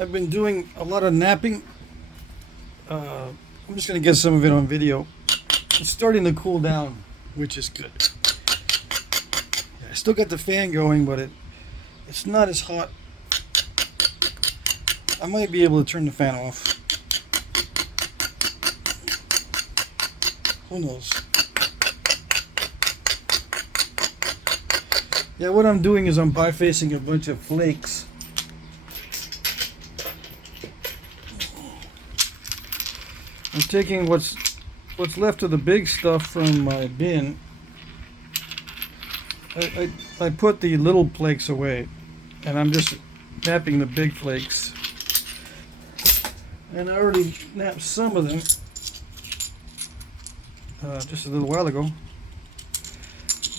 I've been doing a lot of napping. I'm just going to get some of it on video. It's starting to cool down, which is good. Yeah, I still got the fan going, but it's not as hot. I might be able to turn the fan off. Who knows? Yeah, what I'm doing is I'm bifacing a bunch of flakes. I'm taking what's left of the big stuff from my bin. I put the little flakes away, and I'm just napping the big flakes. And I already napped some of them just a little while ago.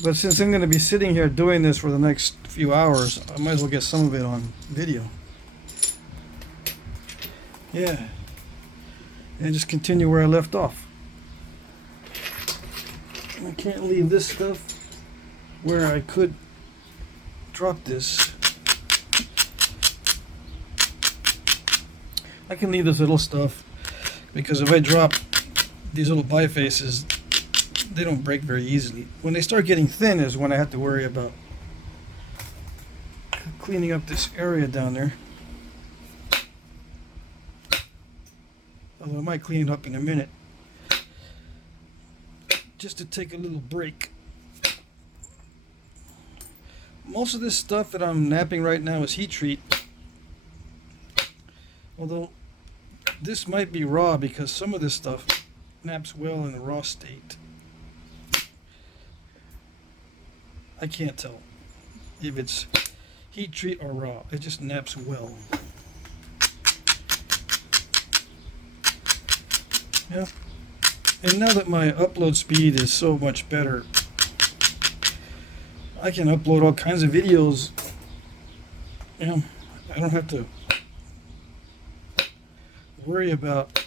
But since I'm going to be sitting here doing this for the next few hours, I might as well get some of it on video. Yeah. And just continue where I left off. I can't leave this stuff where I could drop this. I can leave this little stuff because if I drop these little bifaces, they don't break very easily. When they start getting thin is when I have to worry about cleaning up this area down there. Although I might clean it up in a minute. Just to take a little break. Most of this stuff that I'm napping right now is heat treat. Although this might be raw because some of this stuff naps well in the raw state. I can't tell if it's heat treat or raw. It just naps well. Yeah. And now that my upload speed is so much better, I can upload all kinds of videos. I don't have to worry about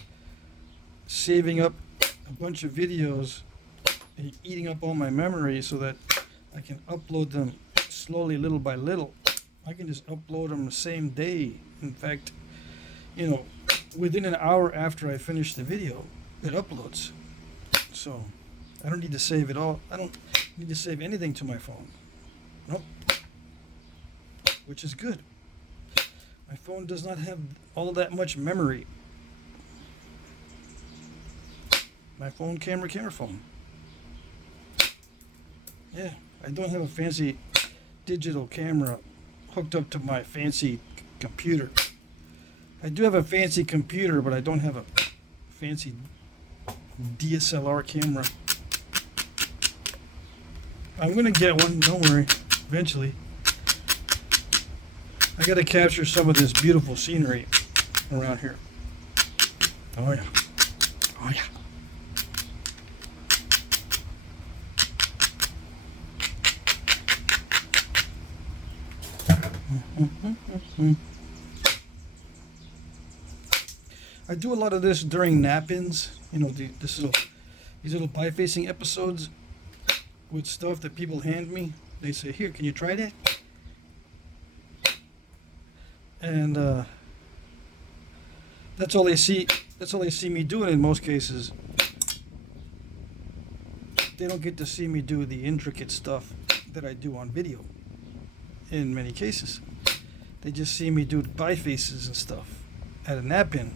saving up a bunch of videos and eating up all my memory so that I can upload them slowly, little by little. I can just upload them the same day. In fact, within an hour after I finish the video, it uploads. So I don't need to save it all. I don't need to save anything to my phone. Nope. Which is good. My phone does not have all that much memory. My phone, camera phone. Yeah, I don't have a fancy digital camera hooked up to my fancy computer. I do have a fancy computer, but I don't have a fancy DSLR camera. I'm gonna get one, don't worry, eventually. I gotta capture some of this beautiful scenery around here. Oh yeah. Oh yeah. I do a lot of this during nap-ins, these little bifacing episodes with stuff that people hand me. They say, "Here, can you try that?" And that's all they see. That's all they see me doing in most cases. They don't get to see me do the intricate stuff that I do on video. In many cases, they just see me do bifaces and stuff at a nap-in.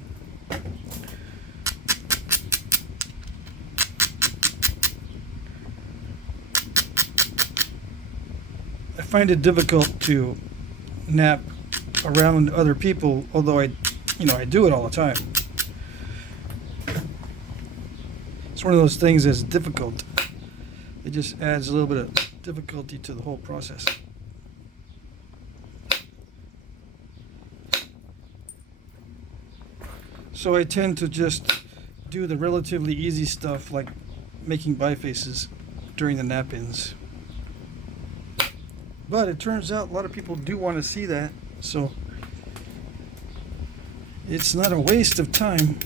I find it difficult to nap around other people, although I do it all the time. It's one of those things that's difficult. It just adds a little bit of difficulty to the whole process. So I tend to just do the relatively easy stuff like making bifaces during the nap-ins. But it turns out a lot of people do want to see that, so it's not a waste of time.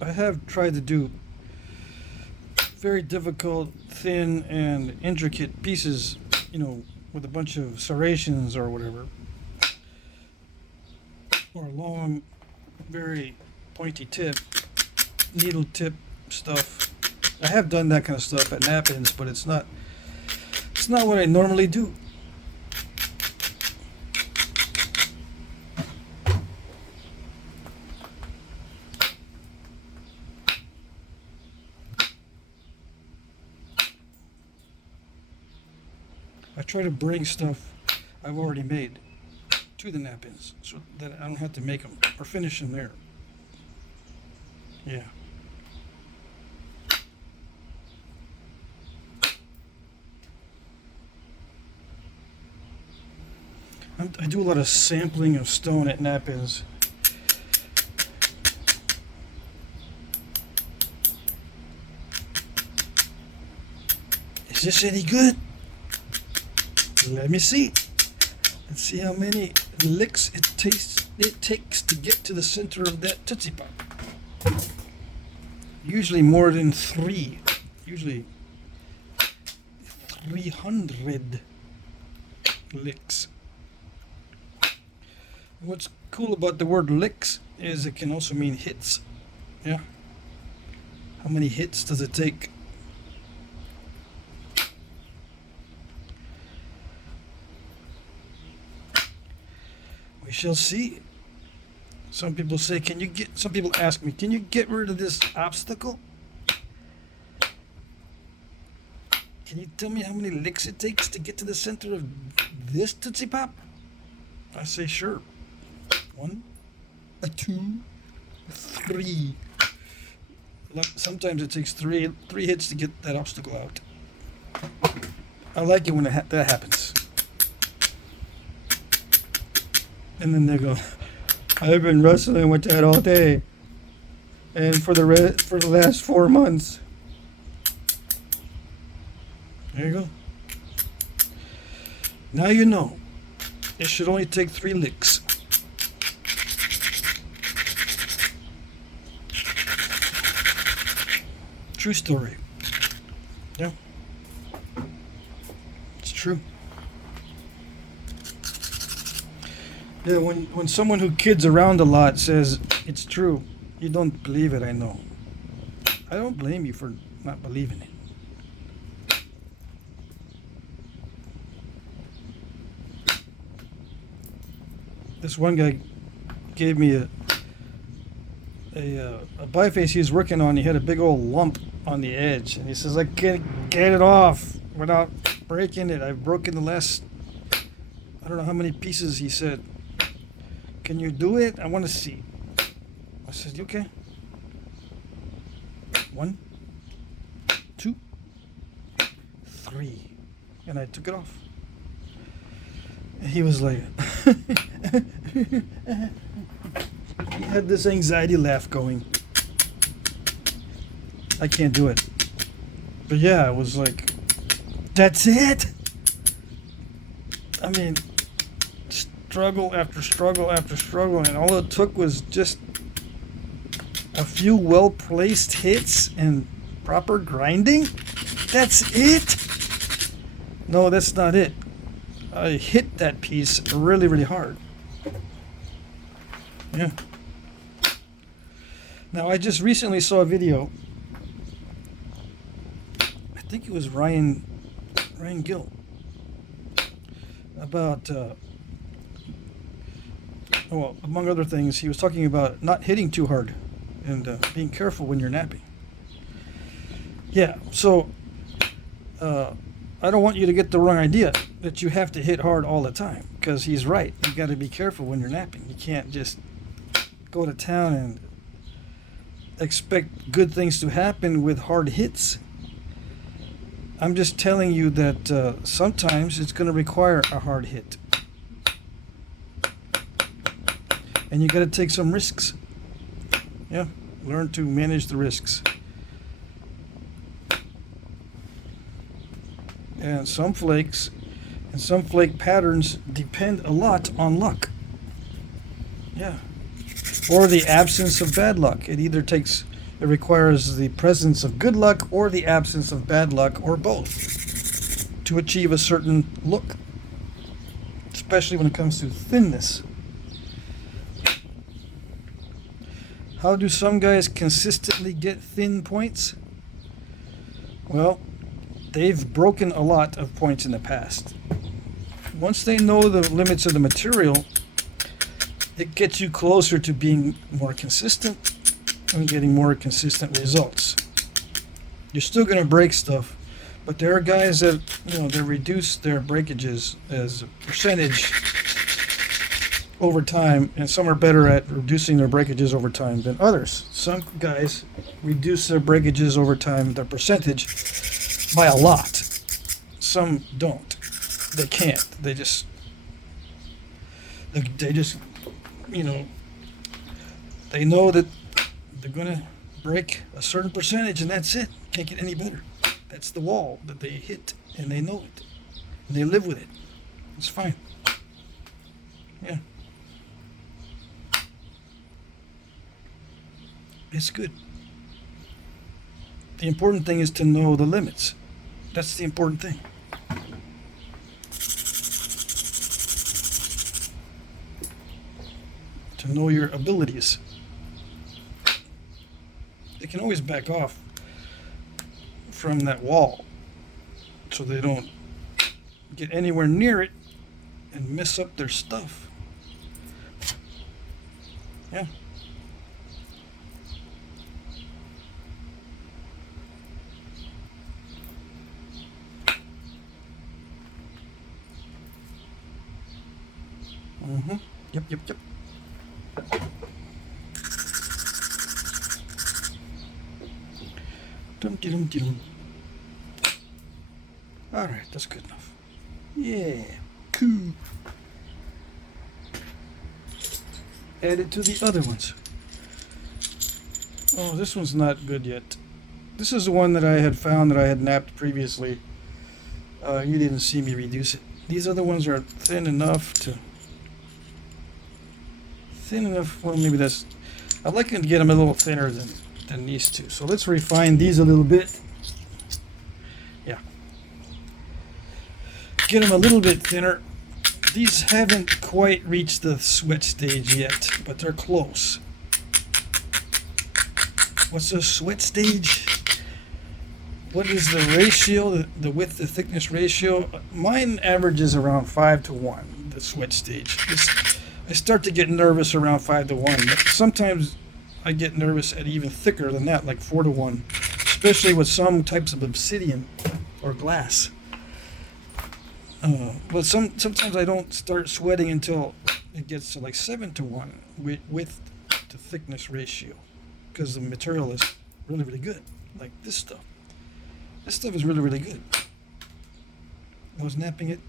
I have tried to do very difficult, thin, and intricate pieces, you know, with a bunch of serrations or whatever, or long, very pointy tip, needle tip stuff. I have done that kind of stuff at Knappings, but it's not what I normally do. I try to bring stuff I've already made to the Knappings so that I don't have to make them or finish them there. Yeah. I do a lot of sampling of stone at Knappings. Is this any good? Let me see. Let's see how many licks it takes to get to the center of that Tootsie Pop. Usually more than 3. Usually 300 licks. What's cool about the word licks is it can also mean hits. Yeah. How many hits does it take? We shall see. Some people say, some people ask me, can you get rid of this obstacle? Can you tell me how many licks it takes to get to the center of this Tootsie Pop? I say, sure. 1, 2, 3. Sometimes it takes three hits to get that obstacle out. I like it when that happens. And then they go, I've been wrestling with that all day, and for the last 4 months. There you go. Now you know. It should only take 3 licks. True story. Yeah. It's true. Yeah, when someone who kids around a lot says it's true, you don't believe it, I know. I don't blame you for not believing it. This one guy gave me a biface he was working on. He had a big old lump on the edge, and he says, I can't get it off without breaking it. I've broken the last, I don't know how many pieces, he said. Can you do it? I want to see. I said, okay. 1, 2, 3. And I took it off. And he was like, he had this anxiety laugh going. I can't do it. But yeah, it was like, that's it? I mean, struggle after struggle after struggle, and all it took was just a few well-placed hits and proper grinding? That's it? No, that's not it. I hit that piece really, really hard. Yeah. Now, I just recently saw a video. I think it was Ryan Gill. About, well, among other things, he was talking about not hitting too hard and being careful when you're napping. Yeah, so I don't want you to get the wrong idea that you have to hit hard all the time, because he's right. You got to be careful when you're napping. You can't just go to town and expect good things to happen with hard hits. I'm just telling you that sometimes it's going to require a hard hit. And you got to take some risks. Yeah, learn to manage the risks. And some flakes and some flake patterns depend a lot on luck. Yeah. Or the absence of bad luck. It either takes It requires the presence of good luck or the absence of bad luck or both to achieve a certain look, especially when it comes to thinness. How do some guys consistently get thin points? Well, they've broken a lot of points in the past. Once they know the limits of the material, it gets you closer to being more consistent and getting more consistent results. You're still going to break stuff, but there are guys that, they reduce their breakages as a percentage over time, and some are better at reducing their breakages over time than others. Some guys reduce their breakages over time, their percentage, by a lot. Some don't. They can't. They just, they know that they're going to break a certain percentage and that's it. Can't get any better. That's the wall that they hit, and they know it. And they live with it. It's fine. Yeah. It's good. The important thing is to know the limits. That's the important thing. To know your abilities. They can always back off from that wall so they don't get anywhere near it and mess up their stuff. Yeah. Yep. Dum. Alright, that's good enough. Yeah, cool. Add it to the other ones. Oh, this one's not good yet. This is the one that I had found that I had napped previously. You didn't see me reduce it. These other ones are thin enough, well, maybe that's, I'd like to get them a little thinner than these two. So let's refine these a little bit. Yeah. Get them a little bit thinner. These haven't quite reached the sweat stage yet, but they're close. What's the sweat stage? What is the ratio, the width to thickness ratio? Mine averages around 5 to 1, the sweat stage. I start to get nervous around 5 to 1, but sometimes I get nervous at even thicker than that, like 4 to 1, especially with some types of obsidian or glass. But sometimes I don't start sweating until it gets to like 7 to 1 width to thickness ratio, because the material is really, really good, like this stuff. This stuff is really, really good. I was napping it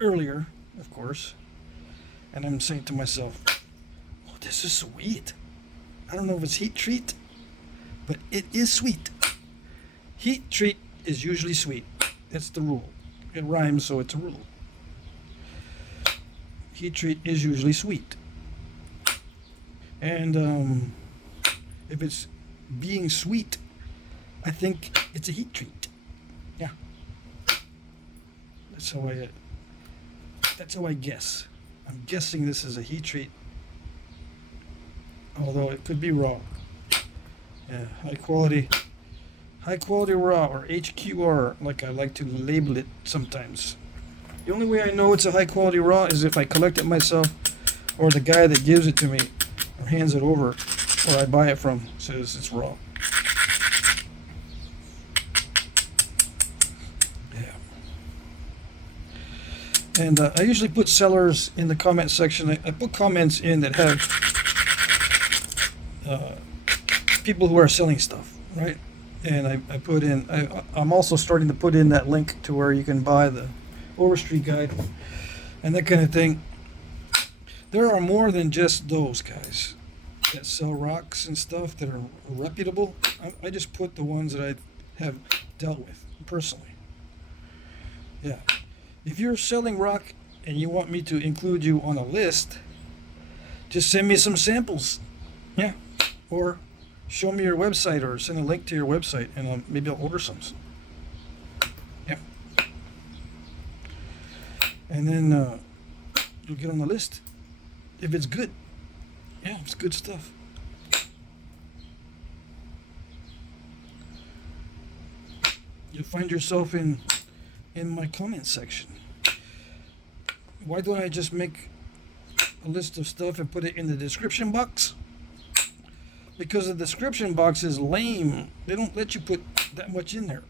earlier, of course, and I'm saying to myself, oh, this is sweet. I don't know if it's heat treat, but it is sweet. Heat treat is usually sweet. That's the rule. It rhymes, so it's a rule. Heat treat is usually sweet. And if it's being sweet, I think it's a heat treat. Yeah. That's how I guess. I'm guessing this is a heat treat, although it could be raw. Yeah, high quality raw, or HQR, like I like to label it sometimes. The only way I know it's a high quality raw is if I collect it myself, or the guy that gives it to me or hands it over, or I buy it from, says it's raw. And I usually put sellers in the comment section. I put comments in that have people who are selling stuff, right? And I put in, I'm also starting to put in that link to where you can buy the Overstreet guide and that kind of thing. There are more than just those guys that sell rocks and stuff that are reputable. I just put the ones that I have dealt with personally. Yeah. If you're selling rock and you want me to include you on a list, just send me some samples. Yeah. Or show me your website or send a link to your website, and maybe I'll order some. Yeah. And then you'll get on the list if it's good. Yeah, it's good stuff. You'll find yourself in my comment section. Why don't I just make a list of stuff and put it in the description box? Because the description box is lame. They don't let you put that much in there.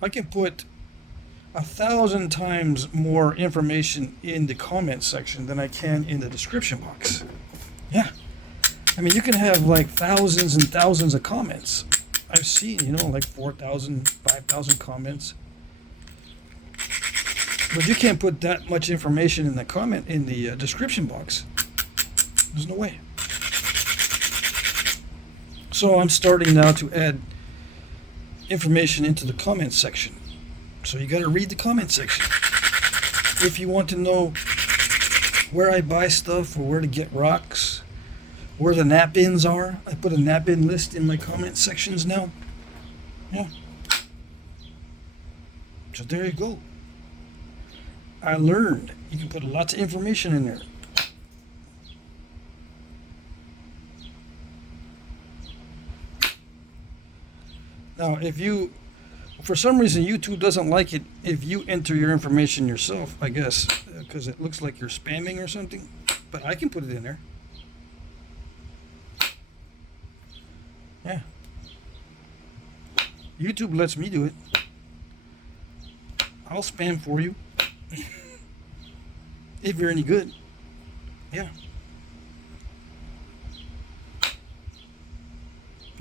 I can put 1,000 times more information in the comment section than I can in the description box. Yeah. I mean, you can have like thousands and thousands of comments. I've seen, you know, like 4,000, 5,000 comments. But you can't put that much information in the description box. There's no way. So I'm starting now to add information into the comment section. So you got to read the comment section. If you want to know where I buy stuff or where to get rocks, where the nap-ins are, I put a nap-in list in my comment sections now. Yeah. So there you go. I learned you can put lots of information in there. Now, if you, for some reason, YouTube doesn't like it if you enter your information yourself, I guess, because it looks like you're spamming or something. But I can put it in there. Yeah. YouTube lets me do it. I'll spam for you. If you're any good. Yeah.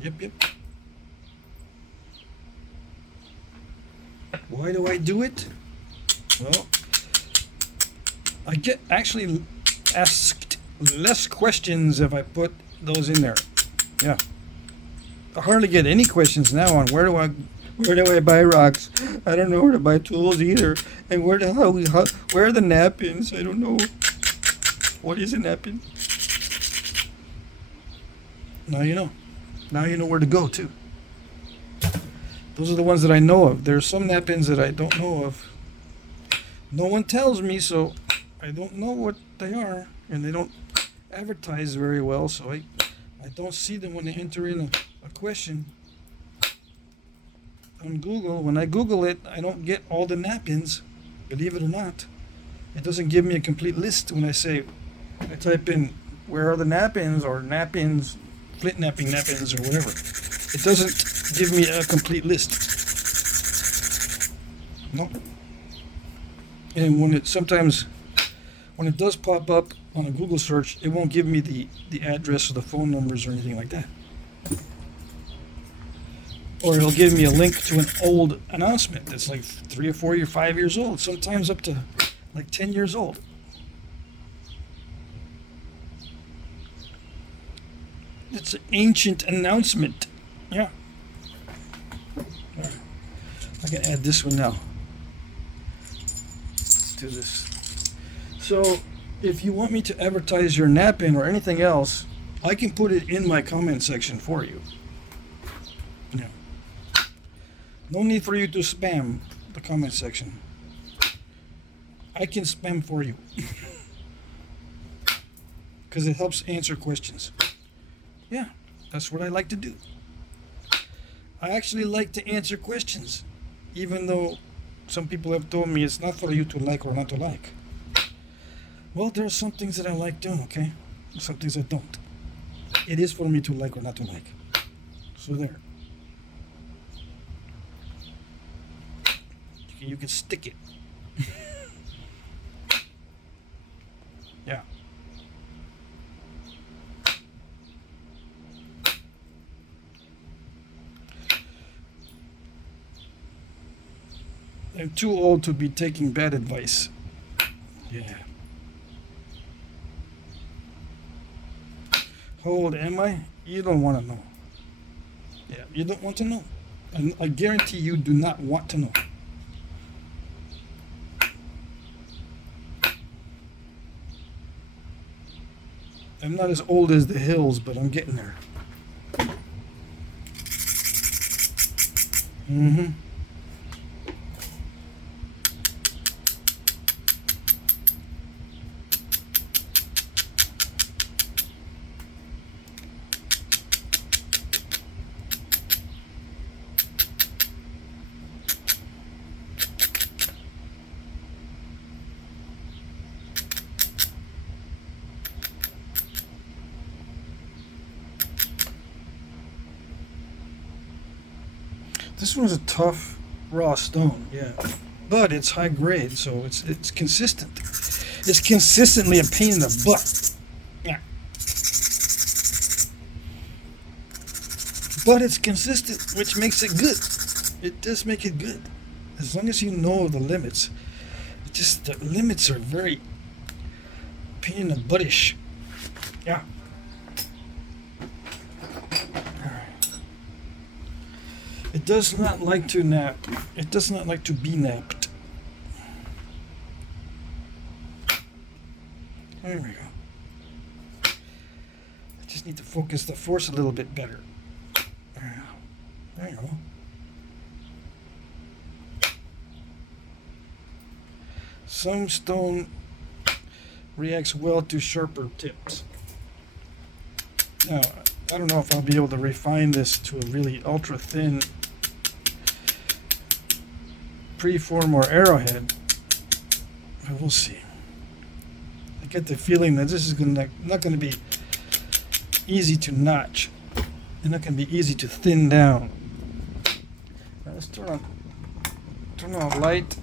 Yep. Why do I do it? Well, I get actually asked less questions if I put those in there. Yeah. I hardly get any questions now on where do I buy rocks? I don't know where to buy tools either. And where are the nap-ins? I don't know. What is a nap-in? Now you know. Now you know where to go too. Those are the ones that I know of. There's some nap-ins that I don't know of. No one tells me, so I don't know what they are. And they don't advertise very well, so I don't see them when they enter in a question on Google. When I Google it, I don't get all the nap-ins, believe it or not. It doesn't give me a complete list when I type in where are the nap-ins or nap-ins, Flintknapping nap-ins or whatever. It doesn't give me a complete list. No. And when it does pop up on a Google search, it won't give me the address or the phone numbers or anything like that. Or it'll give me a link to an old announcement that's like 3 or 4 or 5 years old, sometimes up to like 10 years old. It's an ancient announcement. Yeah. Right. I can add this one now. Let's do this. So, if you want me to advertise your nap-in or anything else, I can put it in my comment section for you. Yeah. No need for you to spam the comment section. I can spam for you. Because it helps answer questions. Yeah, that's what I like to do. I actually like to answer questions, even though some people have told me it's not for you to like or not to like. Well, there are some things that I like doing, okay? Some things I don't. It is for me to like or not to like. So there. You can stick it. Yeah. I'm too old to be taking bad advice. Yeah. How old am I? You don't want to know. Yeah, you don't want to know. And I guarantee you do not want to know. I'm not as old as the hills, but I'm getting there. Mm-hmm. This one's a tough raw stone, yeah, but it's high grade, so it's consistent. It's consistently a pain in the butt. Yeah. But it's consistent, which makes it good. It does make it good, as long as you know the limits. It just the limits are very pain in the buttish. Yeah. It does not like to nap. It does not like to be napped. There we go. I just need to focus the force a little bit better. There you go. Some stone reacts well to sharper tips. Now, I don't know if I'll be able to refine this to a really ultra thin preform or arrowhead. But we'll see. I get the feeling that this is not going to be easy to notch. And not going to be easy to thin down. Now let's turn on light.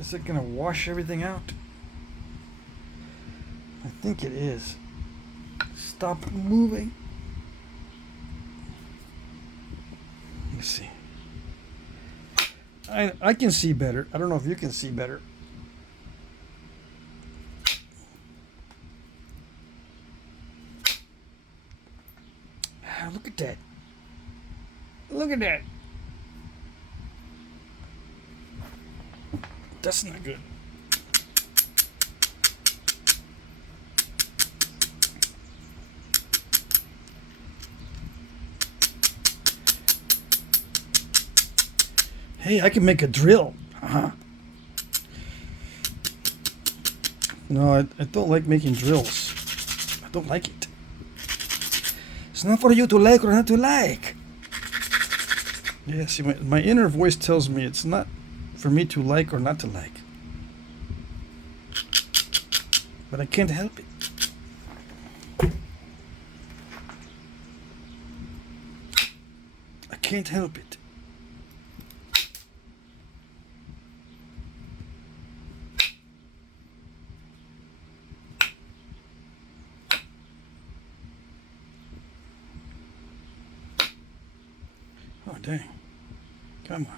Is it going to wash everything out? I think it is. Stop moving. Let's see. I can see better. I don't know if you can see better. Look at that. Look at that. That's not good. Hey, I can make a drill. No, I don't like making drills. I don't like it. It's not for you to like or not to like. Yeah, see, my inner voice tells me it's not for me to like or not to like. But I can't help it. I can't help it. Oh, dang. Come on.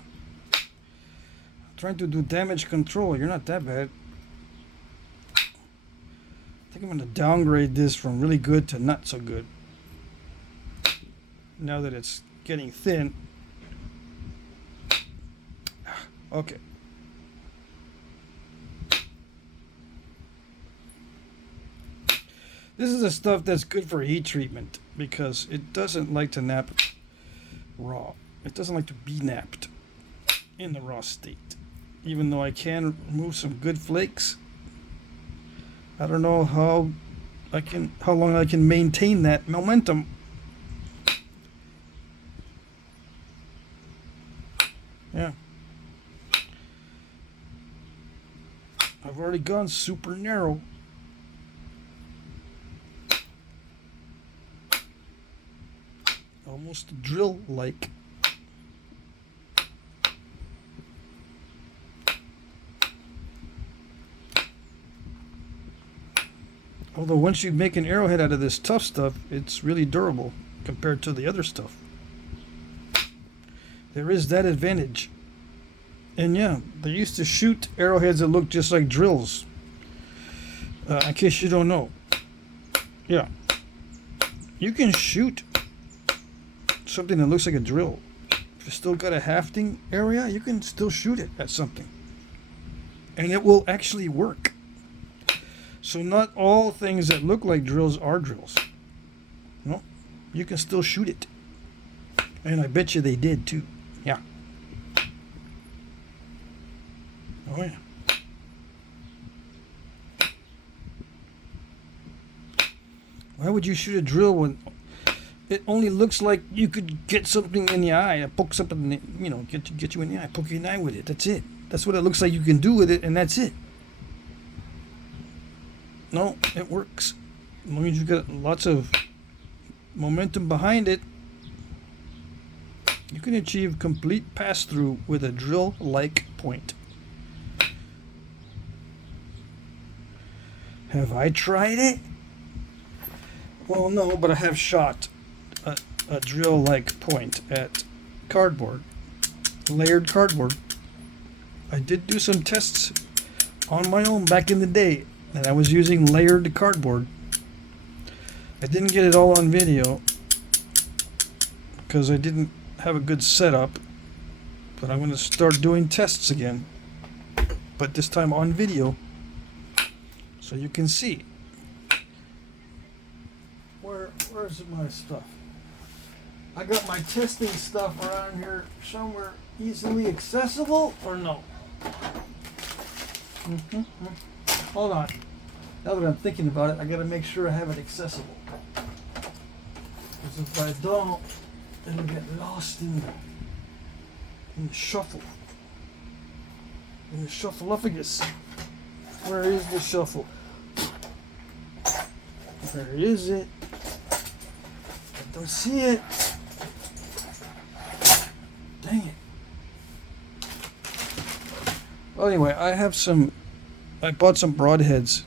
I'm trying to do damage control. You're not that bad. I think I'm going to downgrade this from really good to not so good. Now that it's getting thin. Okay. This is the stuff that's good for heat treatment because it doesn't like to nap raw. It doesn't like to be napped in the raw state. Even though I can remove some good flakes, I don't know how long I can maintain that momentum. Yeah. I've already gone super narrow. Almost drill-like. Although once you make an arrowhead out of this tough stuff, it's really durable compared to the other stuff. There is that advantage. And yeah, they used to shoot arrowheads that look just like drills. In case you don't know. Yeah. You can shoot something that looks like a drill. If it's still got a hafting area, you can still shoot it at something. And it will actually work. So not all things that look like drills are drills. No, you can still shoot it. And I bet you they did too. Yeah. Oh yeah. Why would you shoot a drill when it only looks like you could get something in the eye, poke something, in the, get you in the eye, poke you in the eye with it. That's it. That's what it looks like you can do with it, and that's it. No, it works. As long as you got lots of momentum behind it, you can achieve complete pass-through with a drill-like point. Have I tried it? Well, no, but I have shot a drill-like point at cardboard, layered cardboard. I did do some tests on my own back in the day, and I was using layered cardboard. I didn't get it all on video because I didn't have a good setup, but I'm going to start doing tests again, but this time on video so you can see. Where's my stuff? I got my testing stuff around here somewhere easily accessible, or no? Hold on. Now that I'm thinking about it, I gotta make sure I have it accessible. Because if I don't, it'll get lost in the shuffle. In the shuffleupagus. Where is the shuffle? Where is it? I don't see it. Dang it. Well, anyway, I bought some broadheads,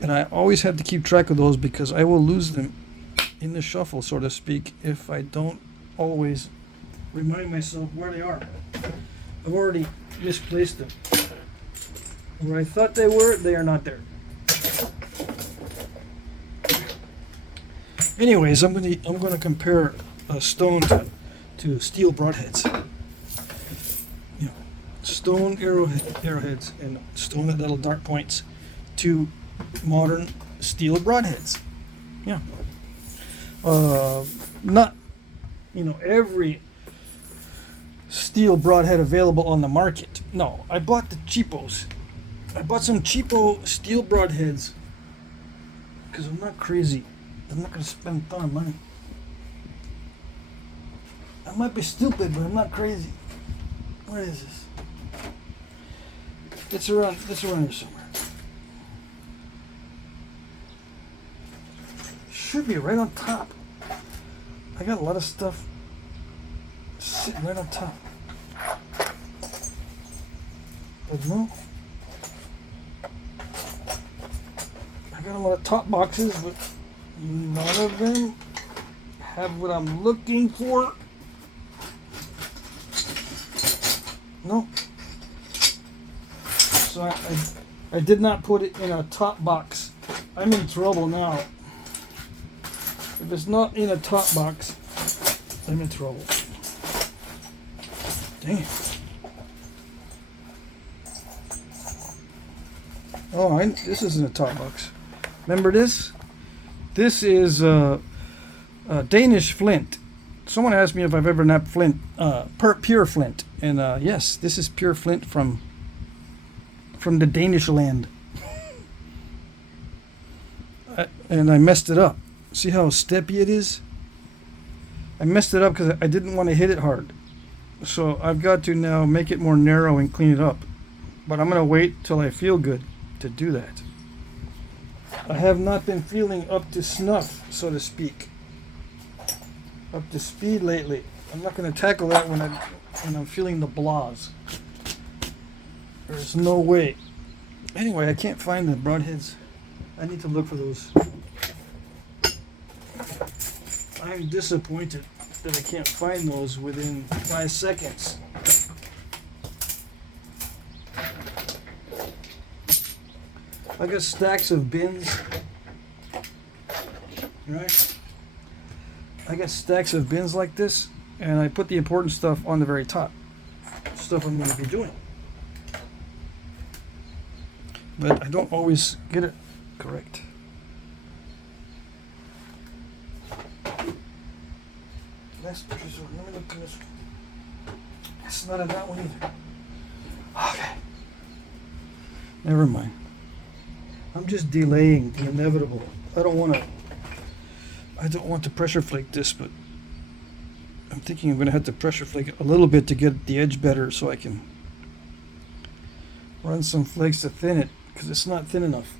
and I always have to keep track of those because I will lose them in the shuffle, so to speak, if I don't always remind myself where they are. I've already misplaced them. Where I thought they were, they are not there. Anyways, I'm gonna compare a stone to steel broadheads. You know, stone arrowheads and stone with little dart points to modern steel broadheads. Yeah. Not, every steel broadhead available on the market. No, I bought the cheapos. I bought some cheapo steel broadheads because I'm not crazy. I'm not going to spend a ton of money. I might be stupid, but I'm not crazy. Where is this? It's around here somewhere. Should be right on top. I got a lot of stuff sitting right on top. But no. I got a lot of top boxes, but none of them have what I'm looking for. No. So I did not put it in a top box. I'm in trouble now. If it's not in a top box, I'm in trouble. Dang it. Oh, this isn't a top box. Remember this? This is Danish flint. Someone asked me if I've ever napped flint, pure flint, and yes, this is pure flint from the Danish land. And I messed it up. See how steppy it is? I messed it up because I didn't want to hit it hard. So I've got to now make it more narrow and clean it up. But I'm going to wait till I feel good to do that. I have not been feeling up to snuff, so to speak. Up to speed lately. I'm not going to tackle that when I'm feeling the blahs. There's no way. Anyway, I can't find the broadheads. I need to look for those. I'm disappointed that I can't find those within 5 seconds. I got stacks of bins. Right? I got stacks of bins like this, and I put the important stuff on the very top. Stuff I'm going to be doing. But I don't always get it correct. Let me look at this one. It's not in that one either. Okay. Never mind. I'm just delaying the inevitable. I don't want to pressure flake this, but I'm thinking I'm going to have to pressure flake it a little bit to get the edge better so I can run some flakes to thin it, because it's not thin enough.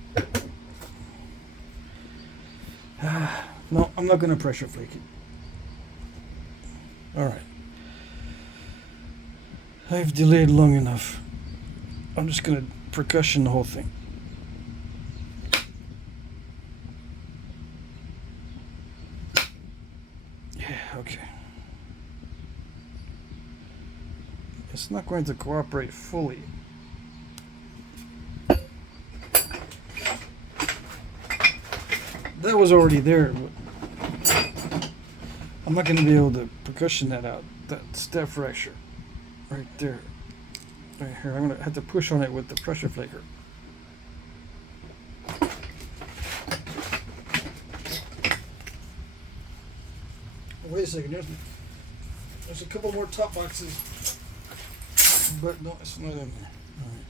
No, I'm not going to pressure flake it. Alright. I've delayed long enough. I'm just going to percussion the whole thing. Yeah, okay. It's not going to cooperate fully. That was already there, but I'm not going to be able to percussion that out. That's that fracture right there. Right here. I'm going to have to push on it with the pressure flaker. Wait a second. There's a couple more top boxes, but no, it's not in there. All right.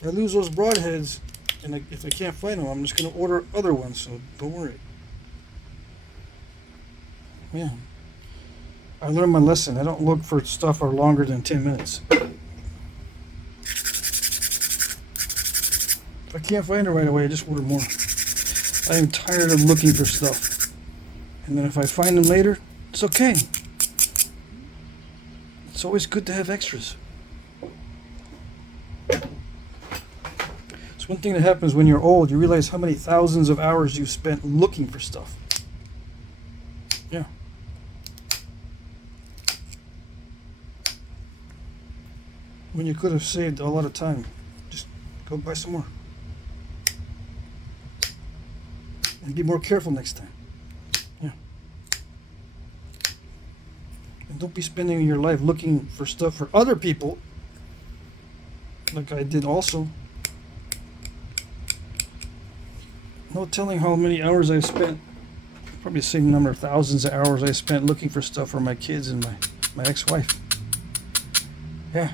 If I lose those broadheads, and if I can't find them, I'm just going to order other ones, so don't worry. Yeah. I learned my lesson. I don't look for stuff for longer than 10 minutes. If I can't find it right away, I just order more. I am tired of looking for stuff. And then if I find them later, it's okay. It's always good to have extras. It's one thing that happens when you're old. You realize how many thousands of hours you've spent looking for stuff. Yeah. When you could have saved a lot of time. Just go buy some more. And be more careful next time. Yeah. And don't be spending your life looking for stuff for other people, like I did also. No telling how many hours I've spent. Probably the same number of thousands of hours I spent looking for stuff for my kids and my ex-wife. Yeah.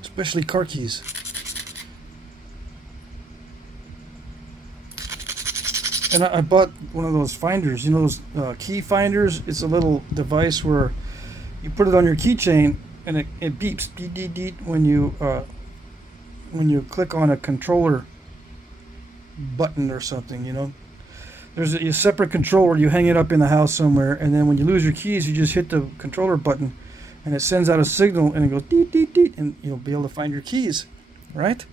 Especially car keys. And I bought one of those finders, you know, those key finders. It's a little device where you put it on your keychain and it beeps beep, beep, beep, when you click on a controller button or something, you know. There's a separate controller, you hang it up in the house somewhere, and then when you lose your keys, you just hit the controller button and it sends out a signal and it goes deet deet deet, and you'll be able to find your keys, right?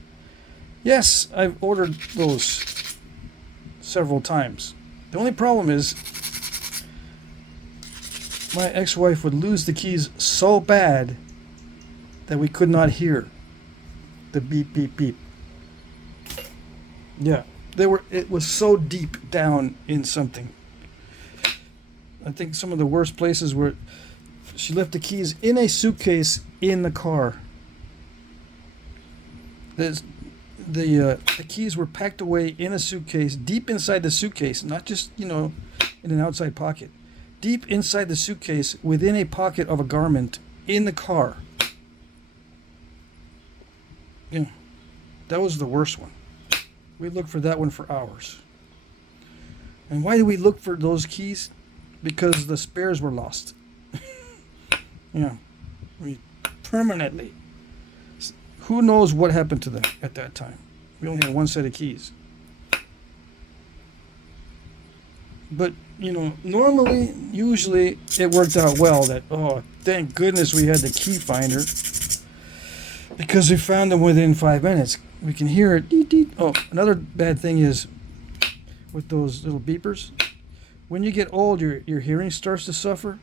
Yes, I've ordered those several times. The only problem is my ex-wife would lose the keys so bad that we could not hear the beep beep beep. Yeah, it was so deep down in something. I think some of the worst places were she left the keys in a suitcase in the car. The keys were packed away in a suitcase, deep inside the suitcase, not just, you know, in an outside pocket. Deep inside the suitcase, within a pocket of a garment, in the car. Yeah, that was the worst one. We looked for that one for hours. And why do we look for those keys? Because the spares were lost. Yeah, permanently. Who knows what happened to them at that time? We only had one set of keys. But, you know, normally, usually, it worked out well that, oh, thank goodness we had the key finder. Because we found them within 5 minutes. We can hear it. Deet, deet. Oh, another bad thing is with those little beepers. When you get old, your hearing starts to suffer.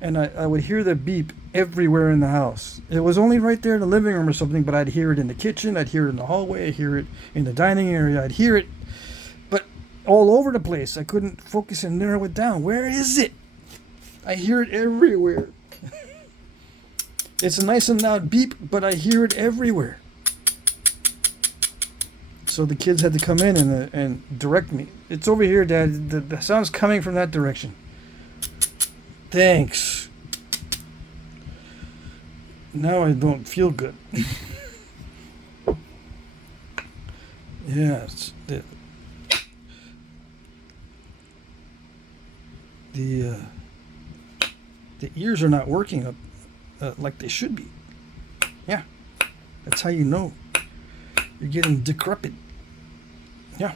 And I would hear the beep everywhere in the house. It was only right there in the living room or something, but I'd hear it in the kitchen, I'd hear it in the hallway, I'd hear it in the dining area, I'd hear it, but all over the place. I couldn't focus and narrow it down. Where is it? I hear it everywhere. It's a nice and loud beep, but I hear it everywhere. So the kids had to come in and direct me. It's over here, Dad. The sound's coming from that direction. Thanks. Now I don't feel good. Yeah, the ears are not working up like they should be. Yeah, that's how you know you're getting decrepit. Yeah.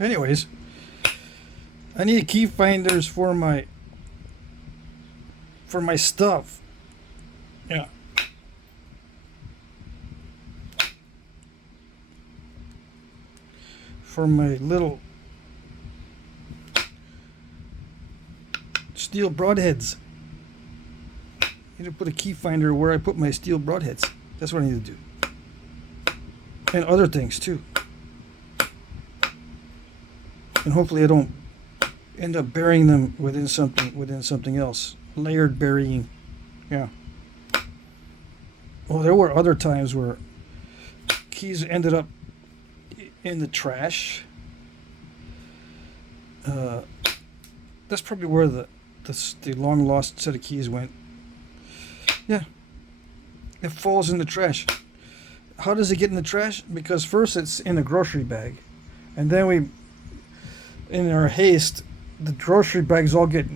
Anyways, I need key finders for my stuff. Yeah. For my little steel broadheads. I need to put a key finder where I put my steel broadheads. That's what I need to do. And other things too. And hopefully I don't end up burying them within something else. Layered burying. Yeah. Well, there were other times where keys ended up in the trash. That's probably where the long lost set of keys went. Yeah. It falls in the trash. How does it get in the trash? Because first it's in a grocery bag. And then we, in our haste, the grocery bags all get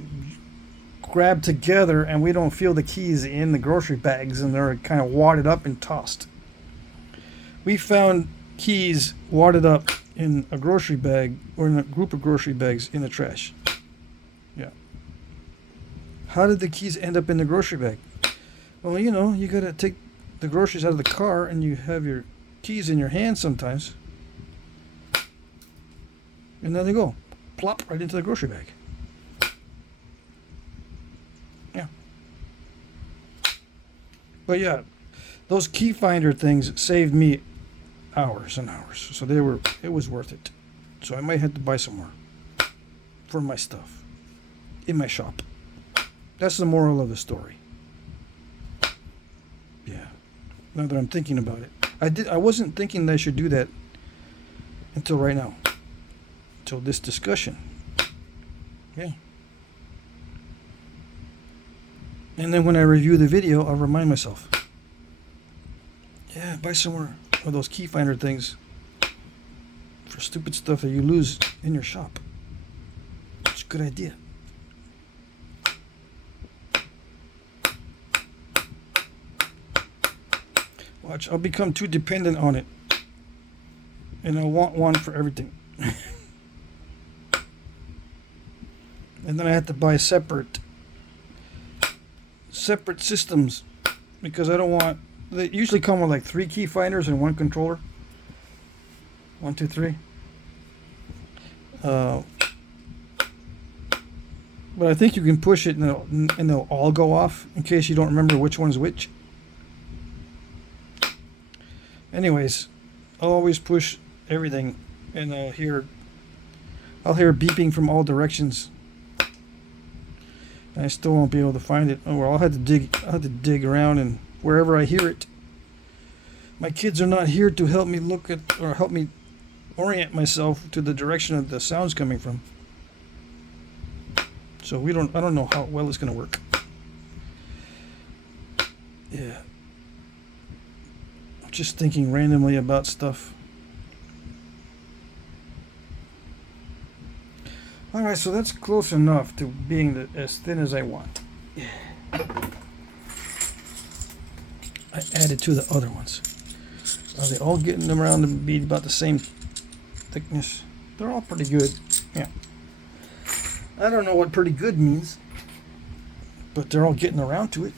grabbed together and we don't feel the keys in the grocery bags and they're kind of wadded up and tossed. We found keys wadded up in a grocery bag or in a group of grocery bags in the trash. Yeah. How did the keys end up in the grocery bag? Well, you know, you gotta take the groceries out of the car and you have your keys in your hand sometimes. And there they go. Plop right into the grocery bag. Yeah. But yeah, those key finder things saved me hours and hours. So it was worth it. So I might have to buy some more for my stuff in my shop. That's the moral of the story. Yeah. Now that I'm thinking about it. I wasn't thinking that I should do that until right now. Until this discussion. Yeah. And then when I review the video, I'll remind myself. Yeah, buy some more of those key finder things for stupid stuff that you lose in your shop. It's a good idea. Watch, I'll become too dependent on it. And I'll want one for everything. And then I have to buy separate systems because I don't want. They usually come with like 3 key finders and 1 controller. 1, 2, 3. But I think you can push it and they'll all go off in case you don't remember which one's which. Anyways, I'll always push everything and I'll hear beeping from all directions. I still won't be able to find it. Oh, well, I'll have to dig around and wherever I hear it. My kids are not here to help me look at or help me orient myself to the direction of the sounds coming from. So I don't know how well it's going to work. Yeah. I'm just thinking randomly about stuff. Alright, so that's close enough to being as thin as I want. I added to the other ones. Are they all getting them around to be about the same thickness? They're all pretty good. Yeah. I don't know what pretty good means, but they're all getting around to it.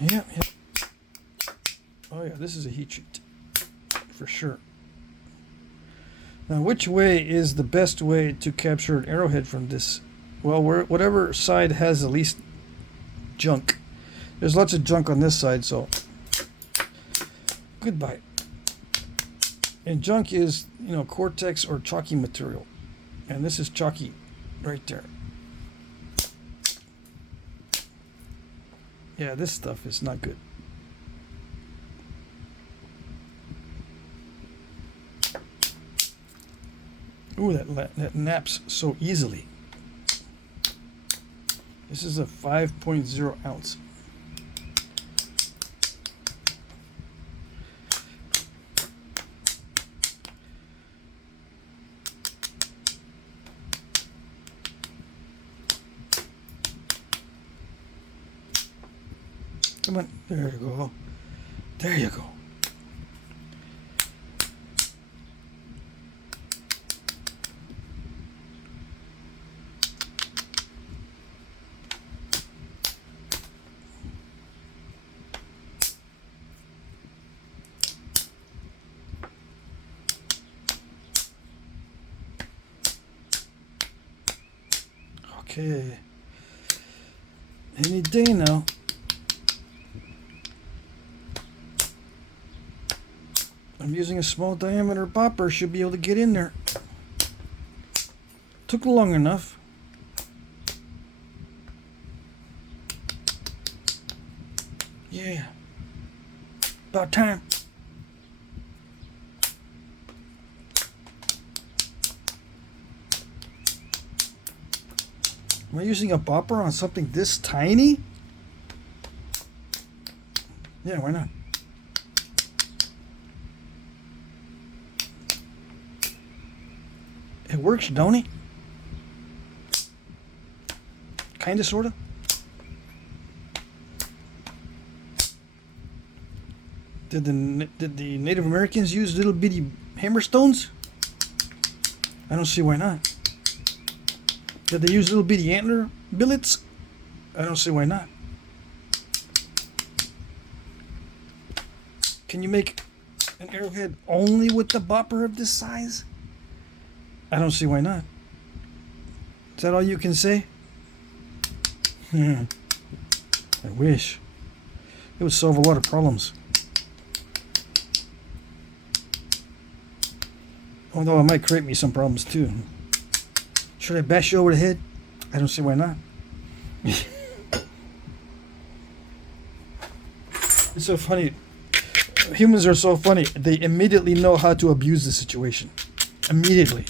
Yeah. Oh yeah, this is a heat treat. For sure. Now, which way is the best way to capture an arrowhead from this? Well, whatever side has the least junk. There's lots of junk on this side, so goodbye. And junk is, cortex or chalky material. And this is chalky right there. Yeah, this stuff is not good. Ooh, that naps so easily. This is a 5.0 ounce. Come on, there you go. There you go. Okay. Any day now. I'm using a small diameter bopper, should be able to get in there. Took long enough. Yeah. About time. Am I using a bopper on something this tiny? Yeah, why not? It works, don't it? Kinda, sorta. Did the Native Americans use little bitty hammerstones? I don't see why not. Did they use little bitty antler billets? I don't see why not. Can you make an arrowhead only with the bopper of this size? I don't see why not. Is that all you can say? I wish. It would solve a lot of problems. Although it might create me some problems too. Should I bash you over the head? I don't see why not. It's so funny. Humans are so funny. They immediately know how to abuse the situation. Immediately.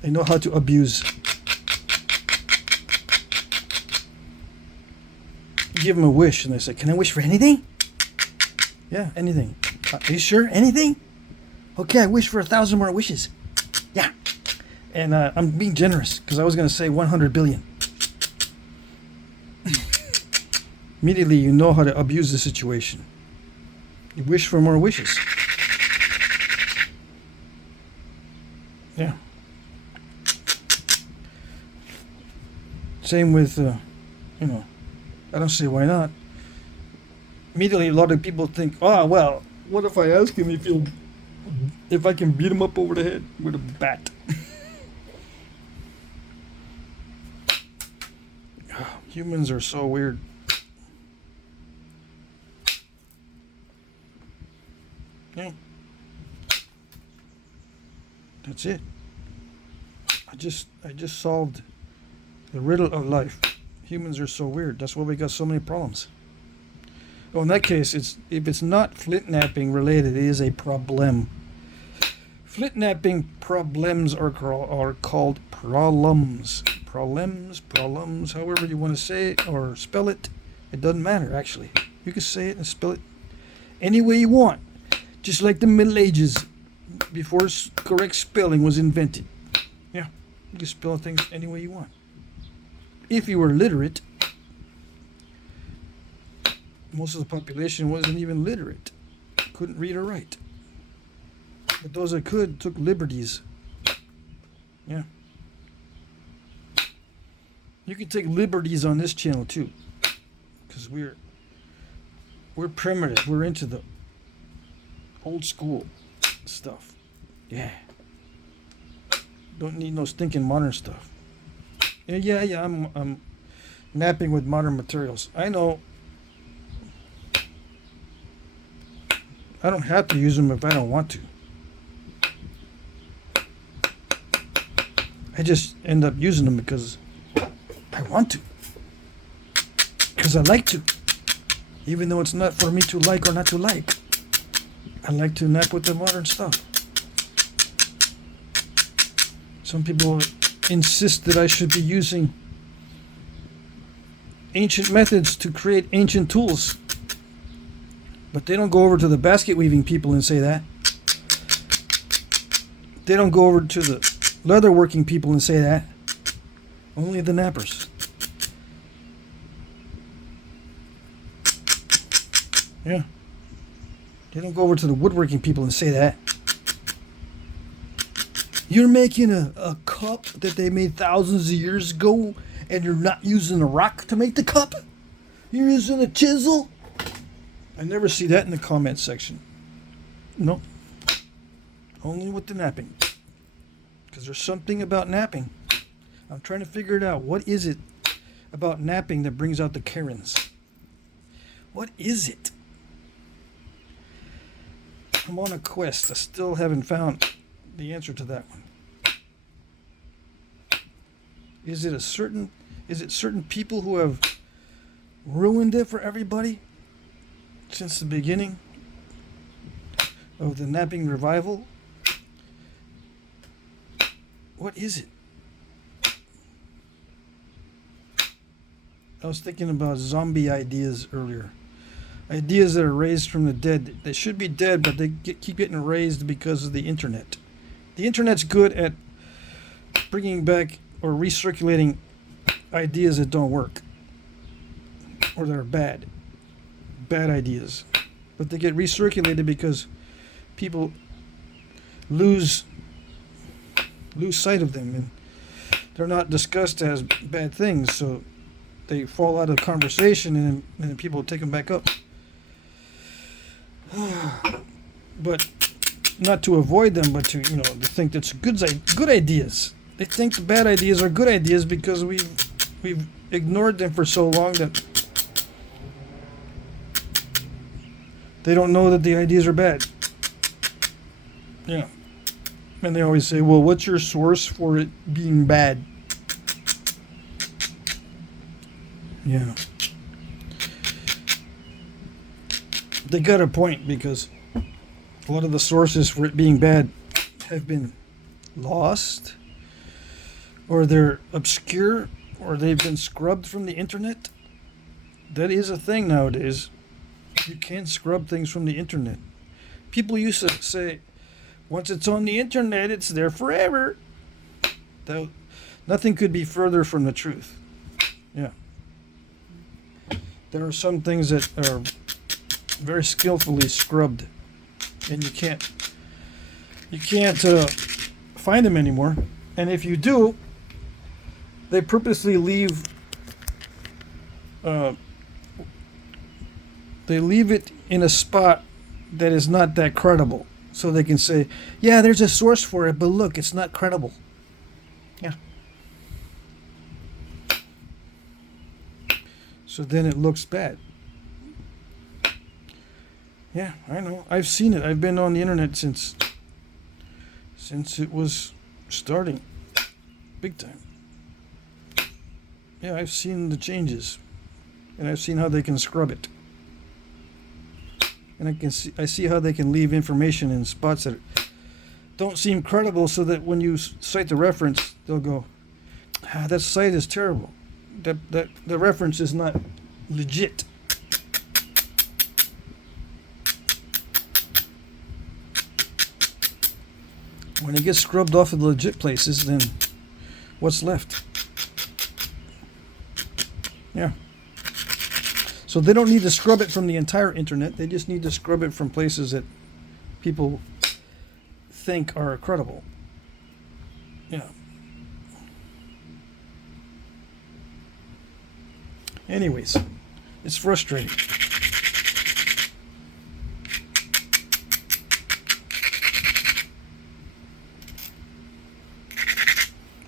They know how to abuse. Give them a wish and they say, "Can I wish for anything?" Yeah, anything. Are you sure? Anything? Okay, I wish for 1,000 more wishes. Yeah. And I'm being generous because I was going to say 100 billion. Immediately you know how to abuse the situation. You wish for more wishes. Yeah. Same with, you know, I don't see why not. Immediately a lot of people think, oh, well, what if I ask him if I can beat him up over the head with a bat? Humans are so weird. Yeah. That's it. I just solved the riddle of life. Humans are so weird. That's why we got so many problems. Well, in that case, if it's not Flintknapping related, it is a problem. Flintknapping problems are called problems. Problems, however you want to say it or spell it. It doesn't matter, actually. You can say it and spell it any way you want. Just like the Middle Ages, before correct spelling was invented. Yeah, you can spell things any way you want. If you were literate, most of the population wasn't even literate. Couldn't read or write. But those that could took liberties. Yeah. You can take liberties on this channel too. Because we're primitive. We're into the old school stuff. Yeah. Don't need no stinking modern stuff. Yeah, I'm napping with modern materials. I know. I don't have to use them if I don't want to. I just end up using them because I want to. Because I like to. Even though it's not for me to like or not to like. I like to nap with the modern stuff. Some people insist that I should be using ancient methods to create ancient tools. But they don't go over to the basket weaving people and say that. They don't go over to the leather working people and say that. Only the nappers. Yeah. They don't go over to the woodworking people and say that. You're making a cup that they made thousands of years ago, and you're not using a rock to make the cup? You're using a chisel? I never see that in the comment section. No. Only with the napping. Because there's something about napping. I'm trying to figure it out. What is it about napping that brings out the Karens? What is it? I'm on a quest. I still haven't found the answer to that one. Is it certain people who have ruined it for everybody since the beginning of the napping revival? What is it? I was thinking about zombie ideas earlier. Ideas that are raised from the dead. They should be dead, but they keep getting raised because of the internet. The internet's good at bringing back or recirculating ideas that don't work. Or that are bad. Bad ideas. But they get recirculated because people lose sight of them, and they're not discussed as bad things, so they fall out of conversation, and then people take them back up. But not to avoid them, but to to think that's good ideas. They think the bad ideas are good ideas because we've ignored them for so long that they don't know that the ideas are bad. Yeah. And they always say, well, what's your source for it being bad? Yeah. They got a point, because a lot of the sources for it being bad have been lost, or they're obscure, or they've been scrubbed from the internet. That is a thing nowadays. You can't scrub things from the internet. People used to say, once it's on the internet, it's there forever. Nothing could be further from the truth. Yeah. There are some things that are very skillfully scrubbed, and you can't find them anymore. And if you do, they purposely leave it in a spot that is not that credible, so they can say, yeah, there's a source for it, but look, it's not credible. Yeah. So then it looks bad. Yeah, I know. I've seen it. I've been on the internet since it was starting. Big time. Yeah, I've seen the changes. And I've seen how they can scrub it. And I see how they can leave information in spots that don't seem credible, so that when you cite the reference, they'll go, that site is terrible. That the reference is not legit. When it gets scrubbed off of the legit places, then what's left? Yeah. So they don't need to scrub it from the entire internet. They just need to scrub it from places that people think are credible. Yeah. Anyways, it's frustrating.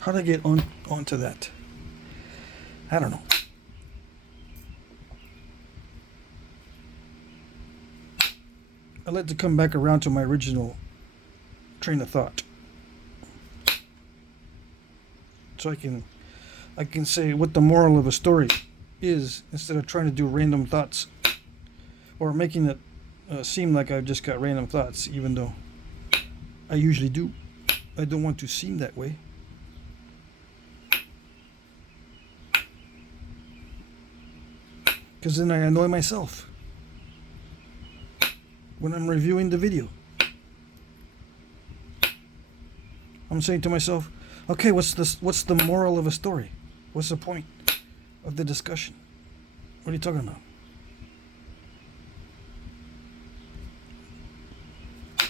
How do I get onto that? I don't know. I'd like to come back around to my original train of thought, so I can say what the moral of a story is, instead of trying to do random thoughts, or making it seem like I've just got random thoughts, even though I usually do. I don't want to seem that way. because then I annoy myself when I'm reviewing the video. I'm saying to myself, okay, what's the moral of a story? What's the point of the discussion? What are you talking about?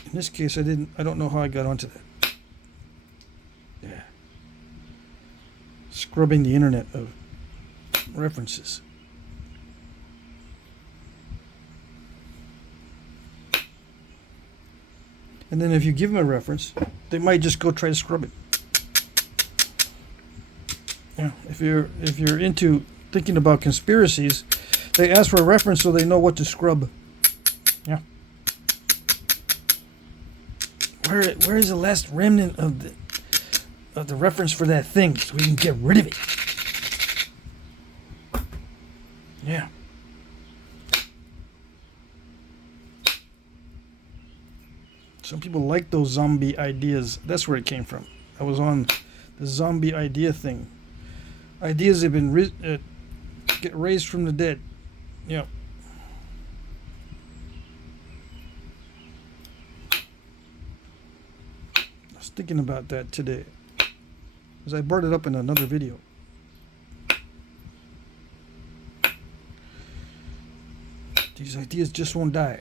In this case, I don't know how I got onto that. Yeah. Scrubbing the internet of references. And then if you give them a reference, they might just go try to scrub it. Yeah, if you're into thinking about conspiracies, they ask for a reference so they know what to scrub. Yeah. Where is the last remnant of the reference for that thing so we can get rid of it? Yeah. Some people like those zombie ideas. That's where it came from. I was on the zombie idea thing. Ideas have been get raised from the dead. Yeah. I was thinking about that today, as I brought it up in another video. These ideas just won't die.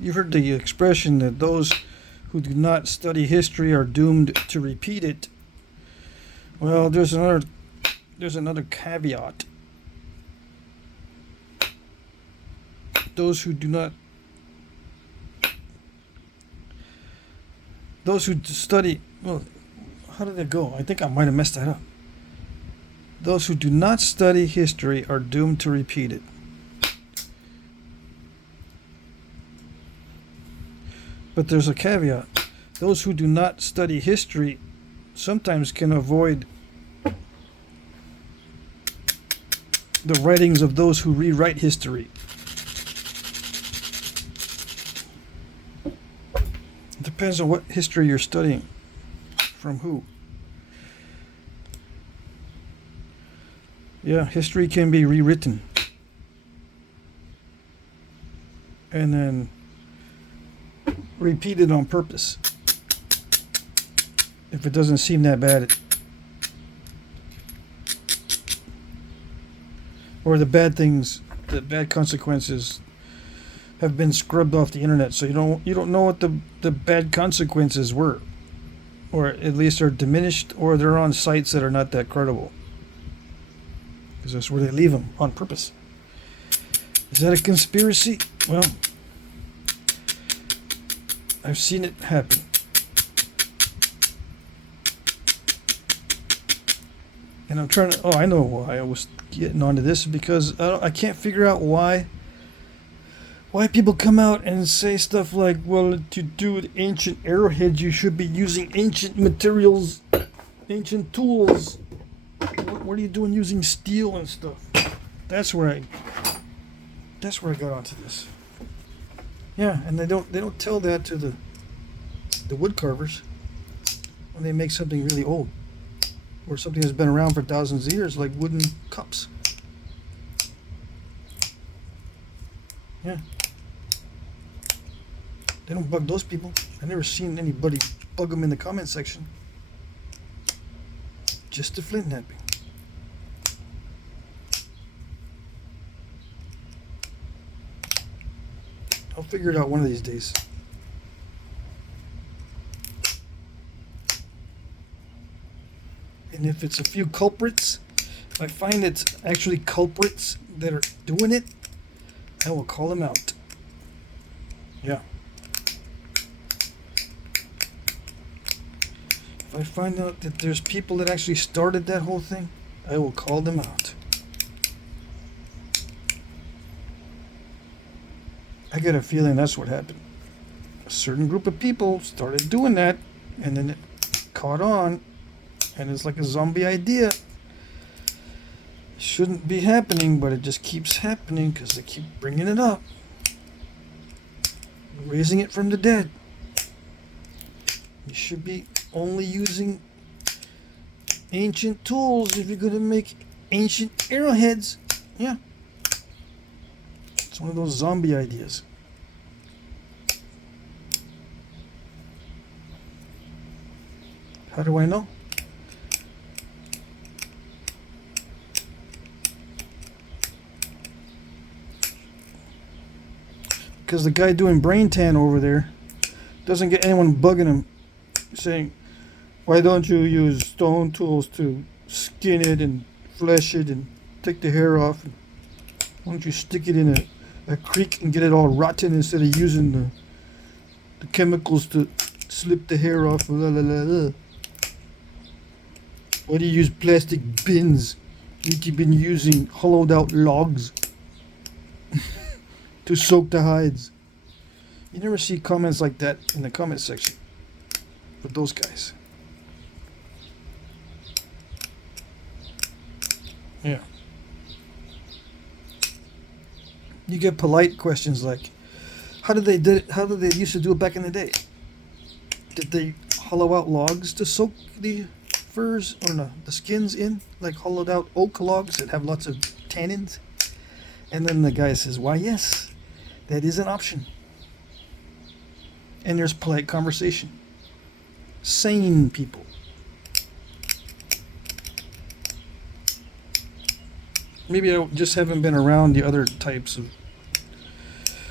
You've heard the expression that those who do not study history are doomed to repeat it. Well, there's another caveat. Those who study, well, how did it go? I think I might have messed that up. Those who do not study history are doomed to repeat it. But there's a caveat. Those who do not study history sometimes can avoid the writings of those who rewrite history. It depends on what history you're studying. From who. Yeah, history can be rewritten. And then repeated on purpose. If it doesn't seem that bad. Or the bad things, the bad consequences have been scrubbed off the internet, so you don't know what the bad consequences were. Or at least are diminished, or they're on sites that are not that credible. Because that's where they leave them, on purpose. Is that a conspiracy? Well, I've seen it happen. And I'm trying to... Oh, I know why I was getting onto this. Because I can't figure out why people come out and say stuff like, well, to do with ancient arrowheads, you should be using ancient materials, ancient tools. What are you doing using steel and stuff? That's where I got onto this. Yeah, and they don't tell that to the wood carvers when they make something really old, or something that's been around for thousands of years, like wooden cups. Yeah, they don't bug those people. I've never seen anybody bug them in the comment section. Just the Flintknapping. I'll figure it out one of these days. And if it's a few culprits, if I find it's actually culprits that are doing it, I will call them out. Yeah. If I find out that there's people that actually started that whole thing, I will call them out. I get a feeling that's what happened. A certain group of people started doing that, and then it caught on, and it's like a zombie idea. It shouldn't be happening, but it just keeps happening because they keep bringing it up. raising it from the dead. You should be only using ancient tools if you're going to make ancient arrowheads. Yeah. It's one of those zombie ideas. How do I know? Because the guy doing brain tan over there doesn't get anyone bugging him saying, why don't you use stone tools to skin it and flesh it and take the hair off? Why don't you stick it in a creek and get it all rotten instead of using the chemicals to slip the hair off? La, la, la, la. Why do you use plastic bins? You've been using hollowed out logs to soak the hides. You never see comments like that in the comment section with those guys. Yeah. You get polite questions like, how did they used to do it back in the day? Did they hollow out logs to soak the furs or no, the skins in, like hollowed out oak logs that have lots of tannins? And then the guy says, why, yes, that is an option. And there's polite conversation. Sane people. Maybe I just haven't been around the other types of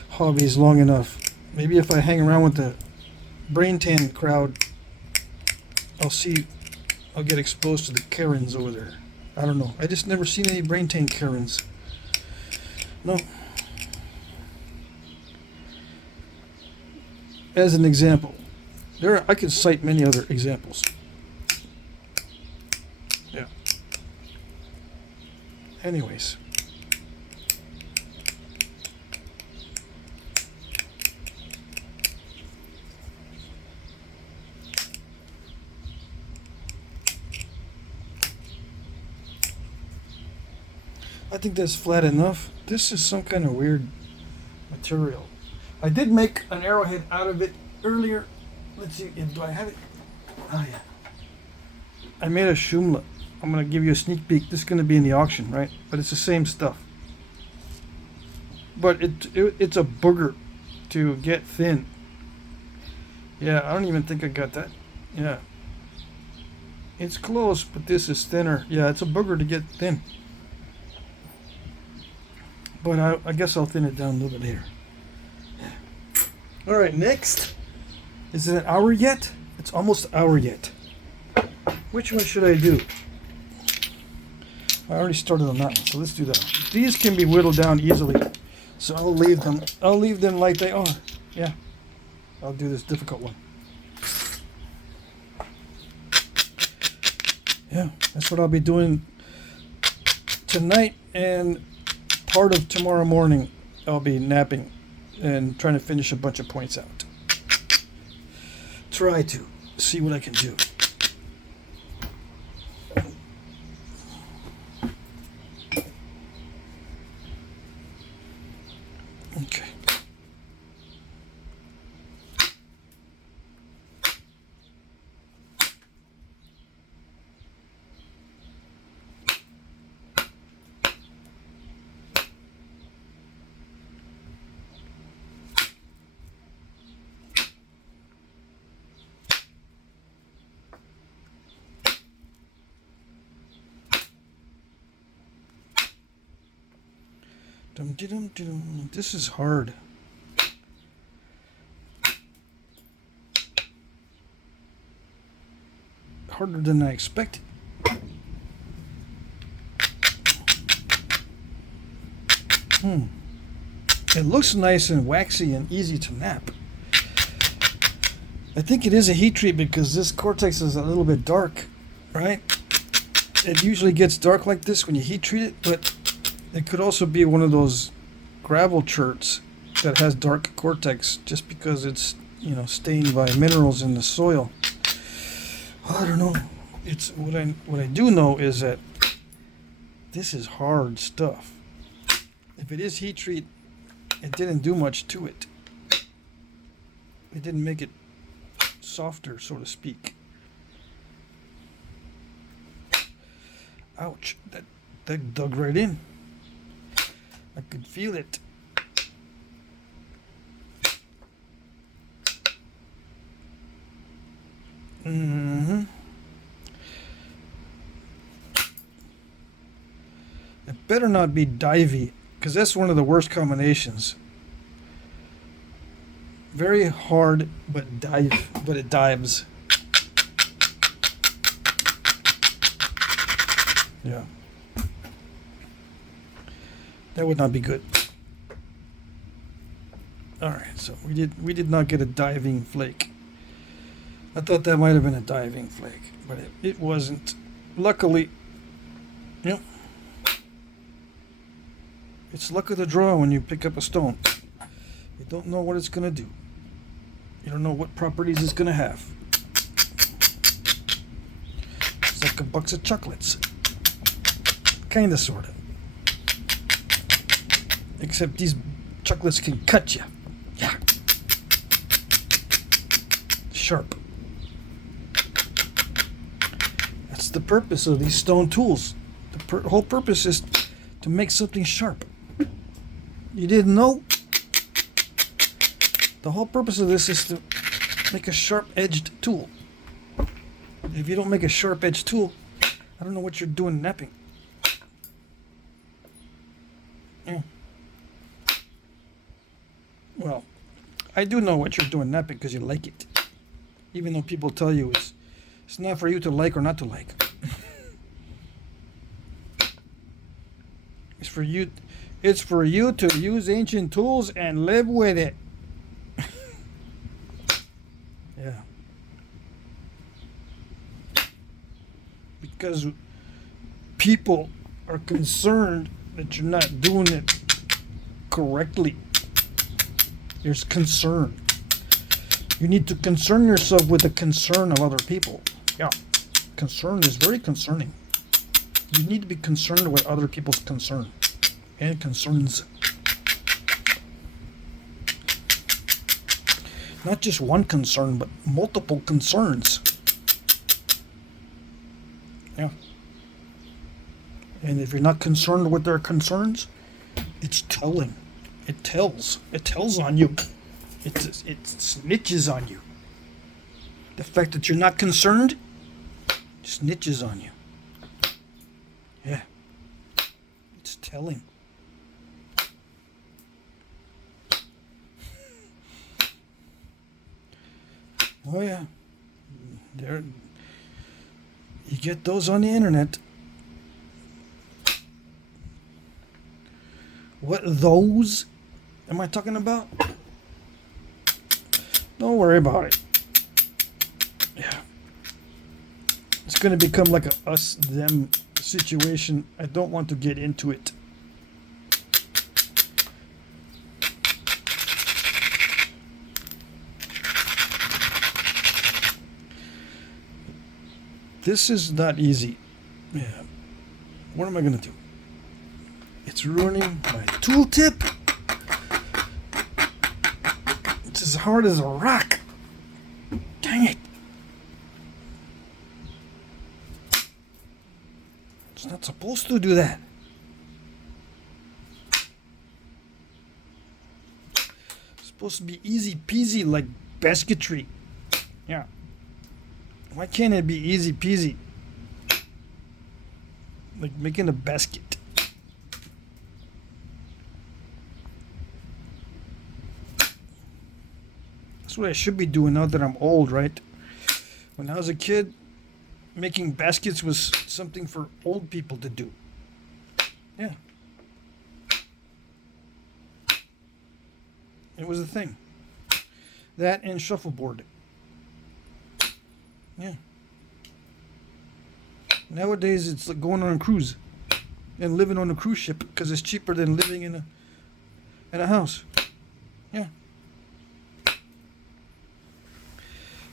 hobbies long enough. Maybe if I hang around with the brain tan crowd, I'll get exposed to the Karens over there. I don't know. I just never seen any brain tan Karens. No. As an example, I could cite many other examples. Yeah. Anyways. I think that's flat enough. This is some kind of weird material. I did make an arrowhead out of it earlier. Let's see, do I have it? Oh yeah. I made a shumla. I'm going to give you a sneak peek. This is going to be in the auction, right? But it's the same stuff. But it's a booger to get thin. Yeah, I don't even think I got that. Yeah. It's close, but this is thinner. Yeah, it's a booger to get thin. But I guess I'll thin it down a little bit later. Alright, next. Is it an hour yet? It's almost an hour yet. Which one should I do? I already started on that one, so let's do that one. These can be whittled down easily, so I'll leave them like they are. Yeah. I'll do this difficult one. Yeah, that's what I'll be doing tonight, and part of tomorrow morning I'll be napping and trying to finish a bunch of points out. Try to see what I can do. Okay. This is hard. Harder than I expected. It looks nice and waxy and easy to nap. I think it is a heat treat because this cortex is a little bit dark, right? It usually gets dark like this when you heat treat it, but it could also be one of those gravel cherts that has dark cortex just because it's, stained by minerals in the soil. I don't know. It's what I do know is that this is hard stuff. If it is heat treat, it didn't do much to it. It didn't make it softer, so to speak. Ouch, that dug right in. I could feel it. Mm-hmm. It better not be divey, because that's one of the worst combinations. Very hard, but it dives. Yeah. That would not be good. Alright, so we did not get a diving flake. I thought that might have been a diving flake, but it wasn't. Luckily, yeah. It's luck of the draw when you pick up a stone. You don't know what it's going to do. You don't know what properties it's going to have. It's like a box of chocolates. Kinda, sorta. Except these chocolates can cut you. Yeah. Sharp. That's the purpose of these stone tools. The whole purpose is to make something sharp. You didn't know? The whole purpose of this is to make a sharp-edged tool. If you don't make a sharp-edged tool, I don't know what you're doing knapping. Yeah. Well, I do know what you're doing knapping because you like it. Even though people tell you it's not for you to like or not to like. It's for you to use ancient tools and live with it. Yeah. Because people are concerned that you're not doing it correctly. There's concern. You need to concern yourself with the concern of other people. Yeah. Concern is very concerning. You need to be concerned with other people's concern and concerns. Not just one concern, but multiple concerns. Yeah. And if you're not concerned with their concerns, it's telling. It tells. It tells on you. It snitches on you. The fact that you're not concerned snitches on you. Yeah. It's telling. Oh yeah. There. You get those on the internet. What those am I talking about? Don't worry about it. Yeah. It's going to become like a us-them situation. I don't want to get into it. This is not easy. Yeah. What am I going to do? It's ruining my tooltip. It's as hard as a rock. Dang it. It's not supposed to do that. It's supposed to be easy peasy like basketry. Yeah. Why can't it be easy peasy? Like making a basket. That's what I should be doing now that I'm old, right? When I was a kid, making baskets was something for old people to do. Yeah. It was a thing. That and shuffleboard. Yeah. Nowadays, it's like going on a cruise and living on a cruise ship because it's cheaper than living in a house. Yeah.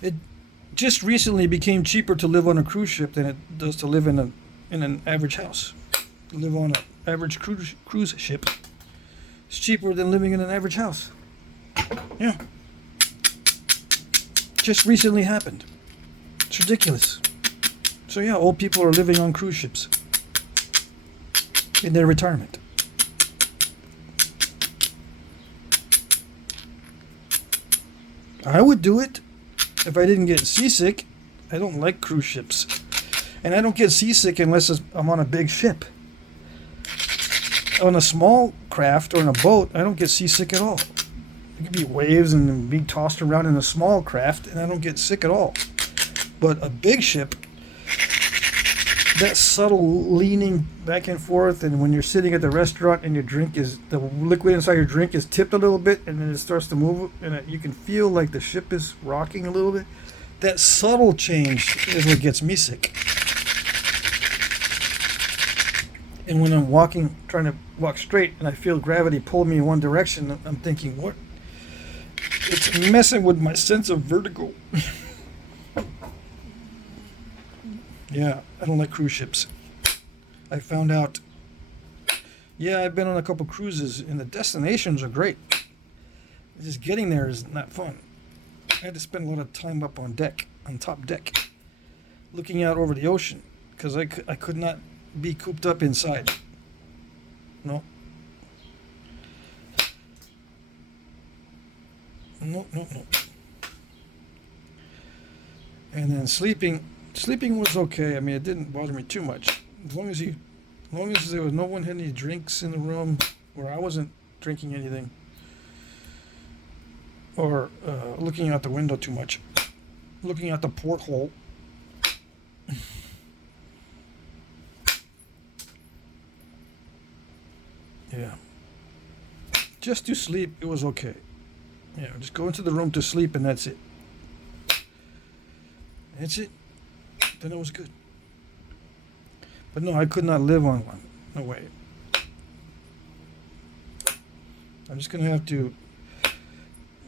It just recently became cheaper to live on a cruise ship than it does to live in an average house. To live on an average cruise ship, it's cheaper than living in an average house. Yeah. just recently happened. It's ridiculous. So yeah, old people are living on cruise ships in their retirement. I would do it if I didn't get seasick. I don't like cruise ships. And I don't get seasick unless I'm on a big ship. On a small craft or in a boat, I don't get seasick at all. There could be waves and being tossed around in a small craft, and I don't get sick at all. But a big ship, that subtle leaning back and forth, and when you're sitting at the restaurant and your drink is, the liquid inside your drink is tipped a little bit, and then it starts to move, and you can feel like the ship is rocking a little bit. That subtle change is what gets me sick. And when I'm trying to walk straight, and I feel gravity pull me in one direction, I'm thinking, what? It's messing with my sense of vertigo. Yeah, I don't like cruise ships. I found out, yeah, I've been on a couple cruises, and the destinations are great. Just getting there is not fun. I had to spend a lot of time up on top deck, looking out over the ocean, because I could not be cooped up inside. No. No. And then sleeping was okay. I mean, it didn't bother me too much. As long as there was no one had any drinks in the room, or I wasn't drinking anything, or looking out the window too much, looking out the porthole. Yeah. Just to sleep, it was okay. Yeah, just go into the room to sleep, and that's it. That's it. Then it was good. But no, I could not live on one. No way. I'm just going to have to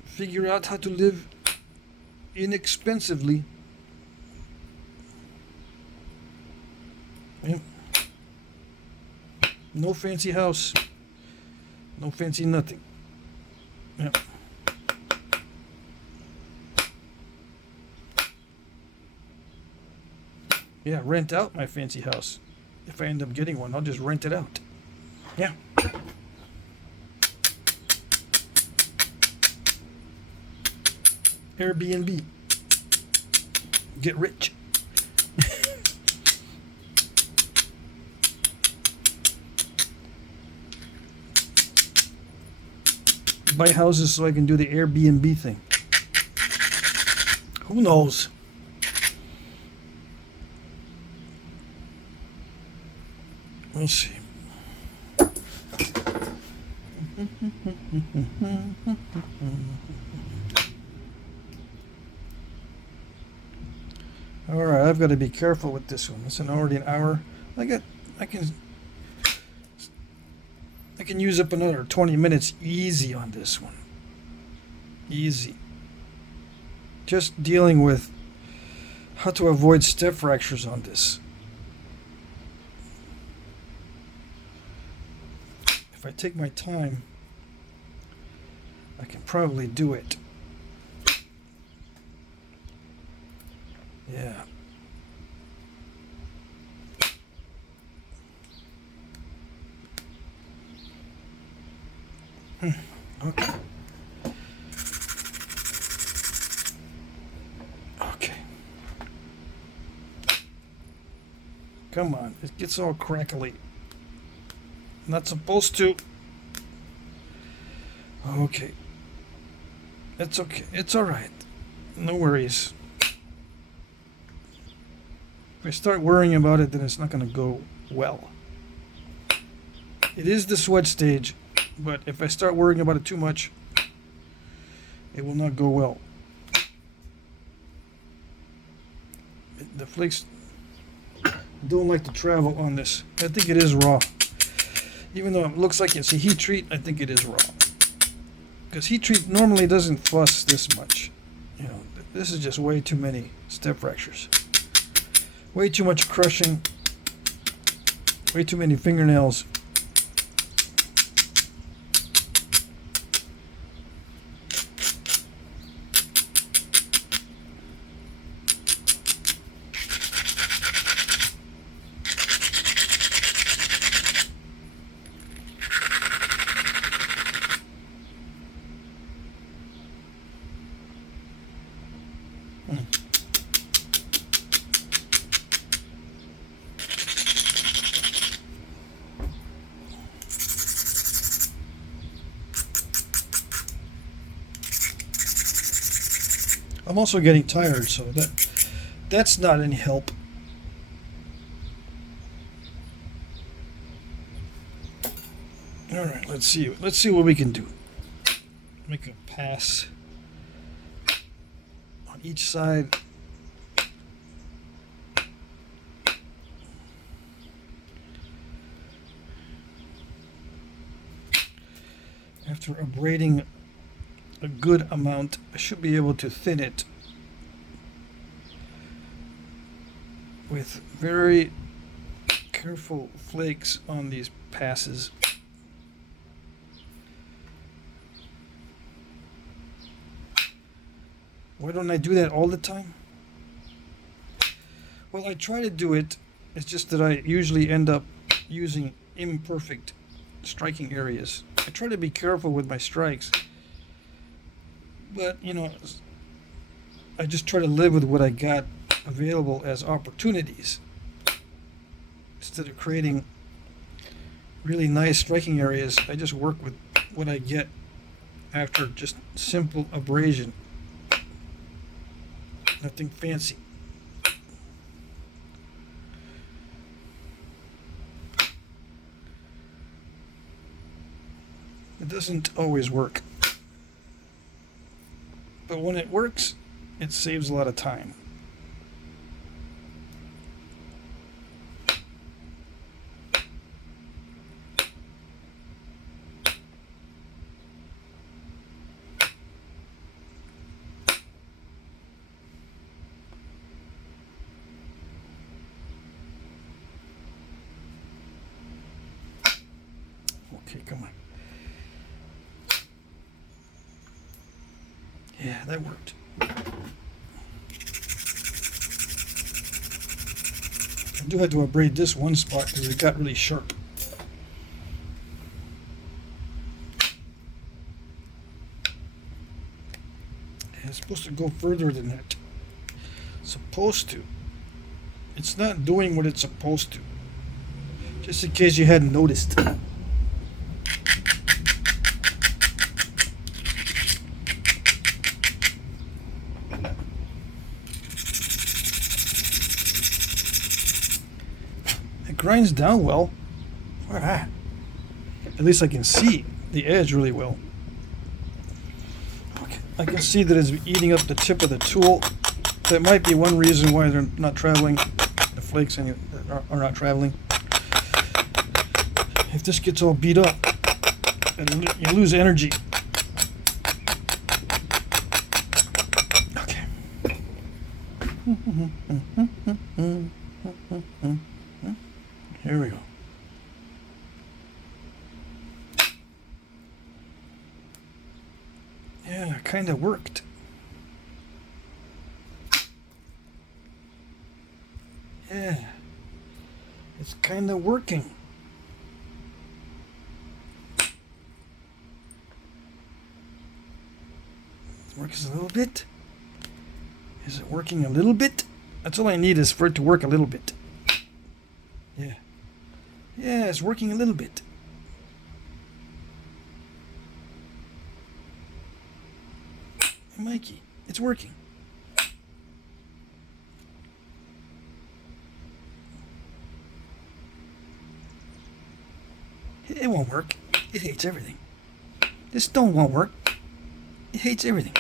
figure out how to live inexpensively. Yeah. No fancy house. No fancy nothing. Yeah. Yeah, rent out my fancy house. If I end up getting one, I'll just rent it out. Yeah. Airbnb. Get rich. Buy houses so I can do the Airbnb thing. Who knows? We'll see. All right, I've got to be careful with this one. It's already an hour. I can use up another 20 minutes easy on this one. Easy. Just dealing with how to avoid step fractures on this. If I take my time, I can probably do it. Yeah. Okay. Okay. Come on, it gets all crackly. Not supposed to. Okay. It's okay. It's alright. No worries. If I start worrying about it, then it's not going to go well. It is the sweat stage, but if I start worrying about it too much, it will not go well. The flakes don't like to travel on this. I think it is raw. Even though it looks like it's a heat treat, I think it is raw. Because heat treat normally doesn't fuss this much. You know, this is just way too many step fractures. Way too much crushing. Way too many fingernails. I'm also getting tired, so that's not any help. All right, let's see. Let's see what we can do. Make a pass on each side. After abrading a good amount, I should be able to thin it with very careful flakes on these passes. Why don't I do that all the time? Well, I try to do it. It's just that I usually end up using imperfect striking areas. I try to be careful with my strikes. But, you know, I just try to live with what I got available as opportunities. Instead of creating really nice striking areas, I just work with what I get after just simple abrasion. Nothing fancy. It doesn't always work. But when it works, it saves a lot of time. Okay, come on. Yeah, that worked. I do have to abrade this one spot because it got really sharp. And it's supposed to go further than that. Supposed to. It's not doing what it's supposed to. Just in case you hadn't noticed. Grinds down well. At least I can see the edge really well. Okay. I can see that it's eating up the tip of the tool. That might be one reason why they're not traveling. The flakes are not traveling. If this gets all beat up, you lose energy. Okay. Here we go. Yeah, it kind of worked. Yeah, it's kind of working. It works a little bit. Is it working a little bit? That's all I need is for it to work a little bit. Yeah. Yeah, it's working a little bit. Hey, Mikey, it's working. It won't work. It hates everything. This stone won't work. It hates everything.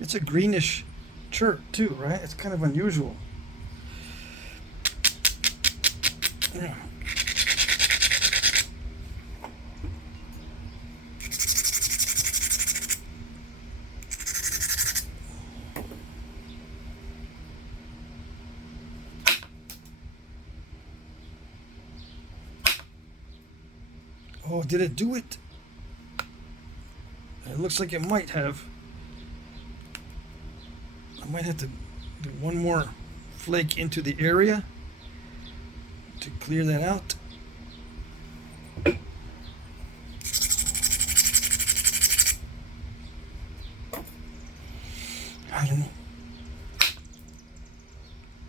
It's a greenish chert too, right? It's kind of unusual. Yeah. Oh, did it do it? It looks like it might have. I might have to do one more flake into the area to clear that out. I don't know.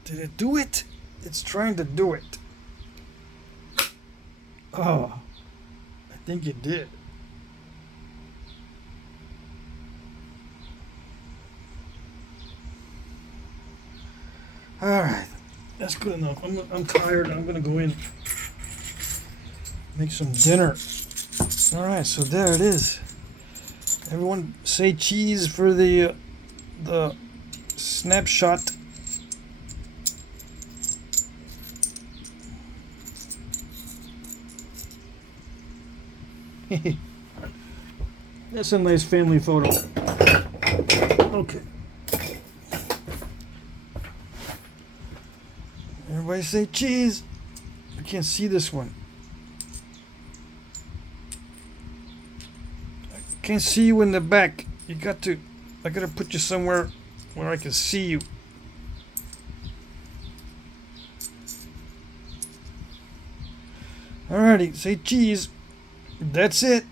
Did it do it? It's trying to do it. Oh, I think it did. All right, that's good enough. I'm tired. I'm gonna go in, make some dinner. All right, so there it is. Everyone say cheese for the snapshot. That's a nice family photo. Okay. Everybody say cheese. I can't see this one. I can't see you in the back. I gotta put you somewhere where I can see you. Alrighty, say cheese. That's it.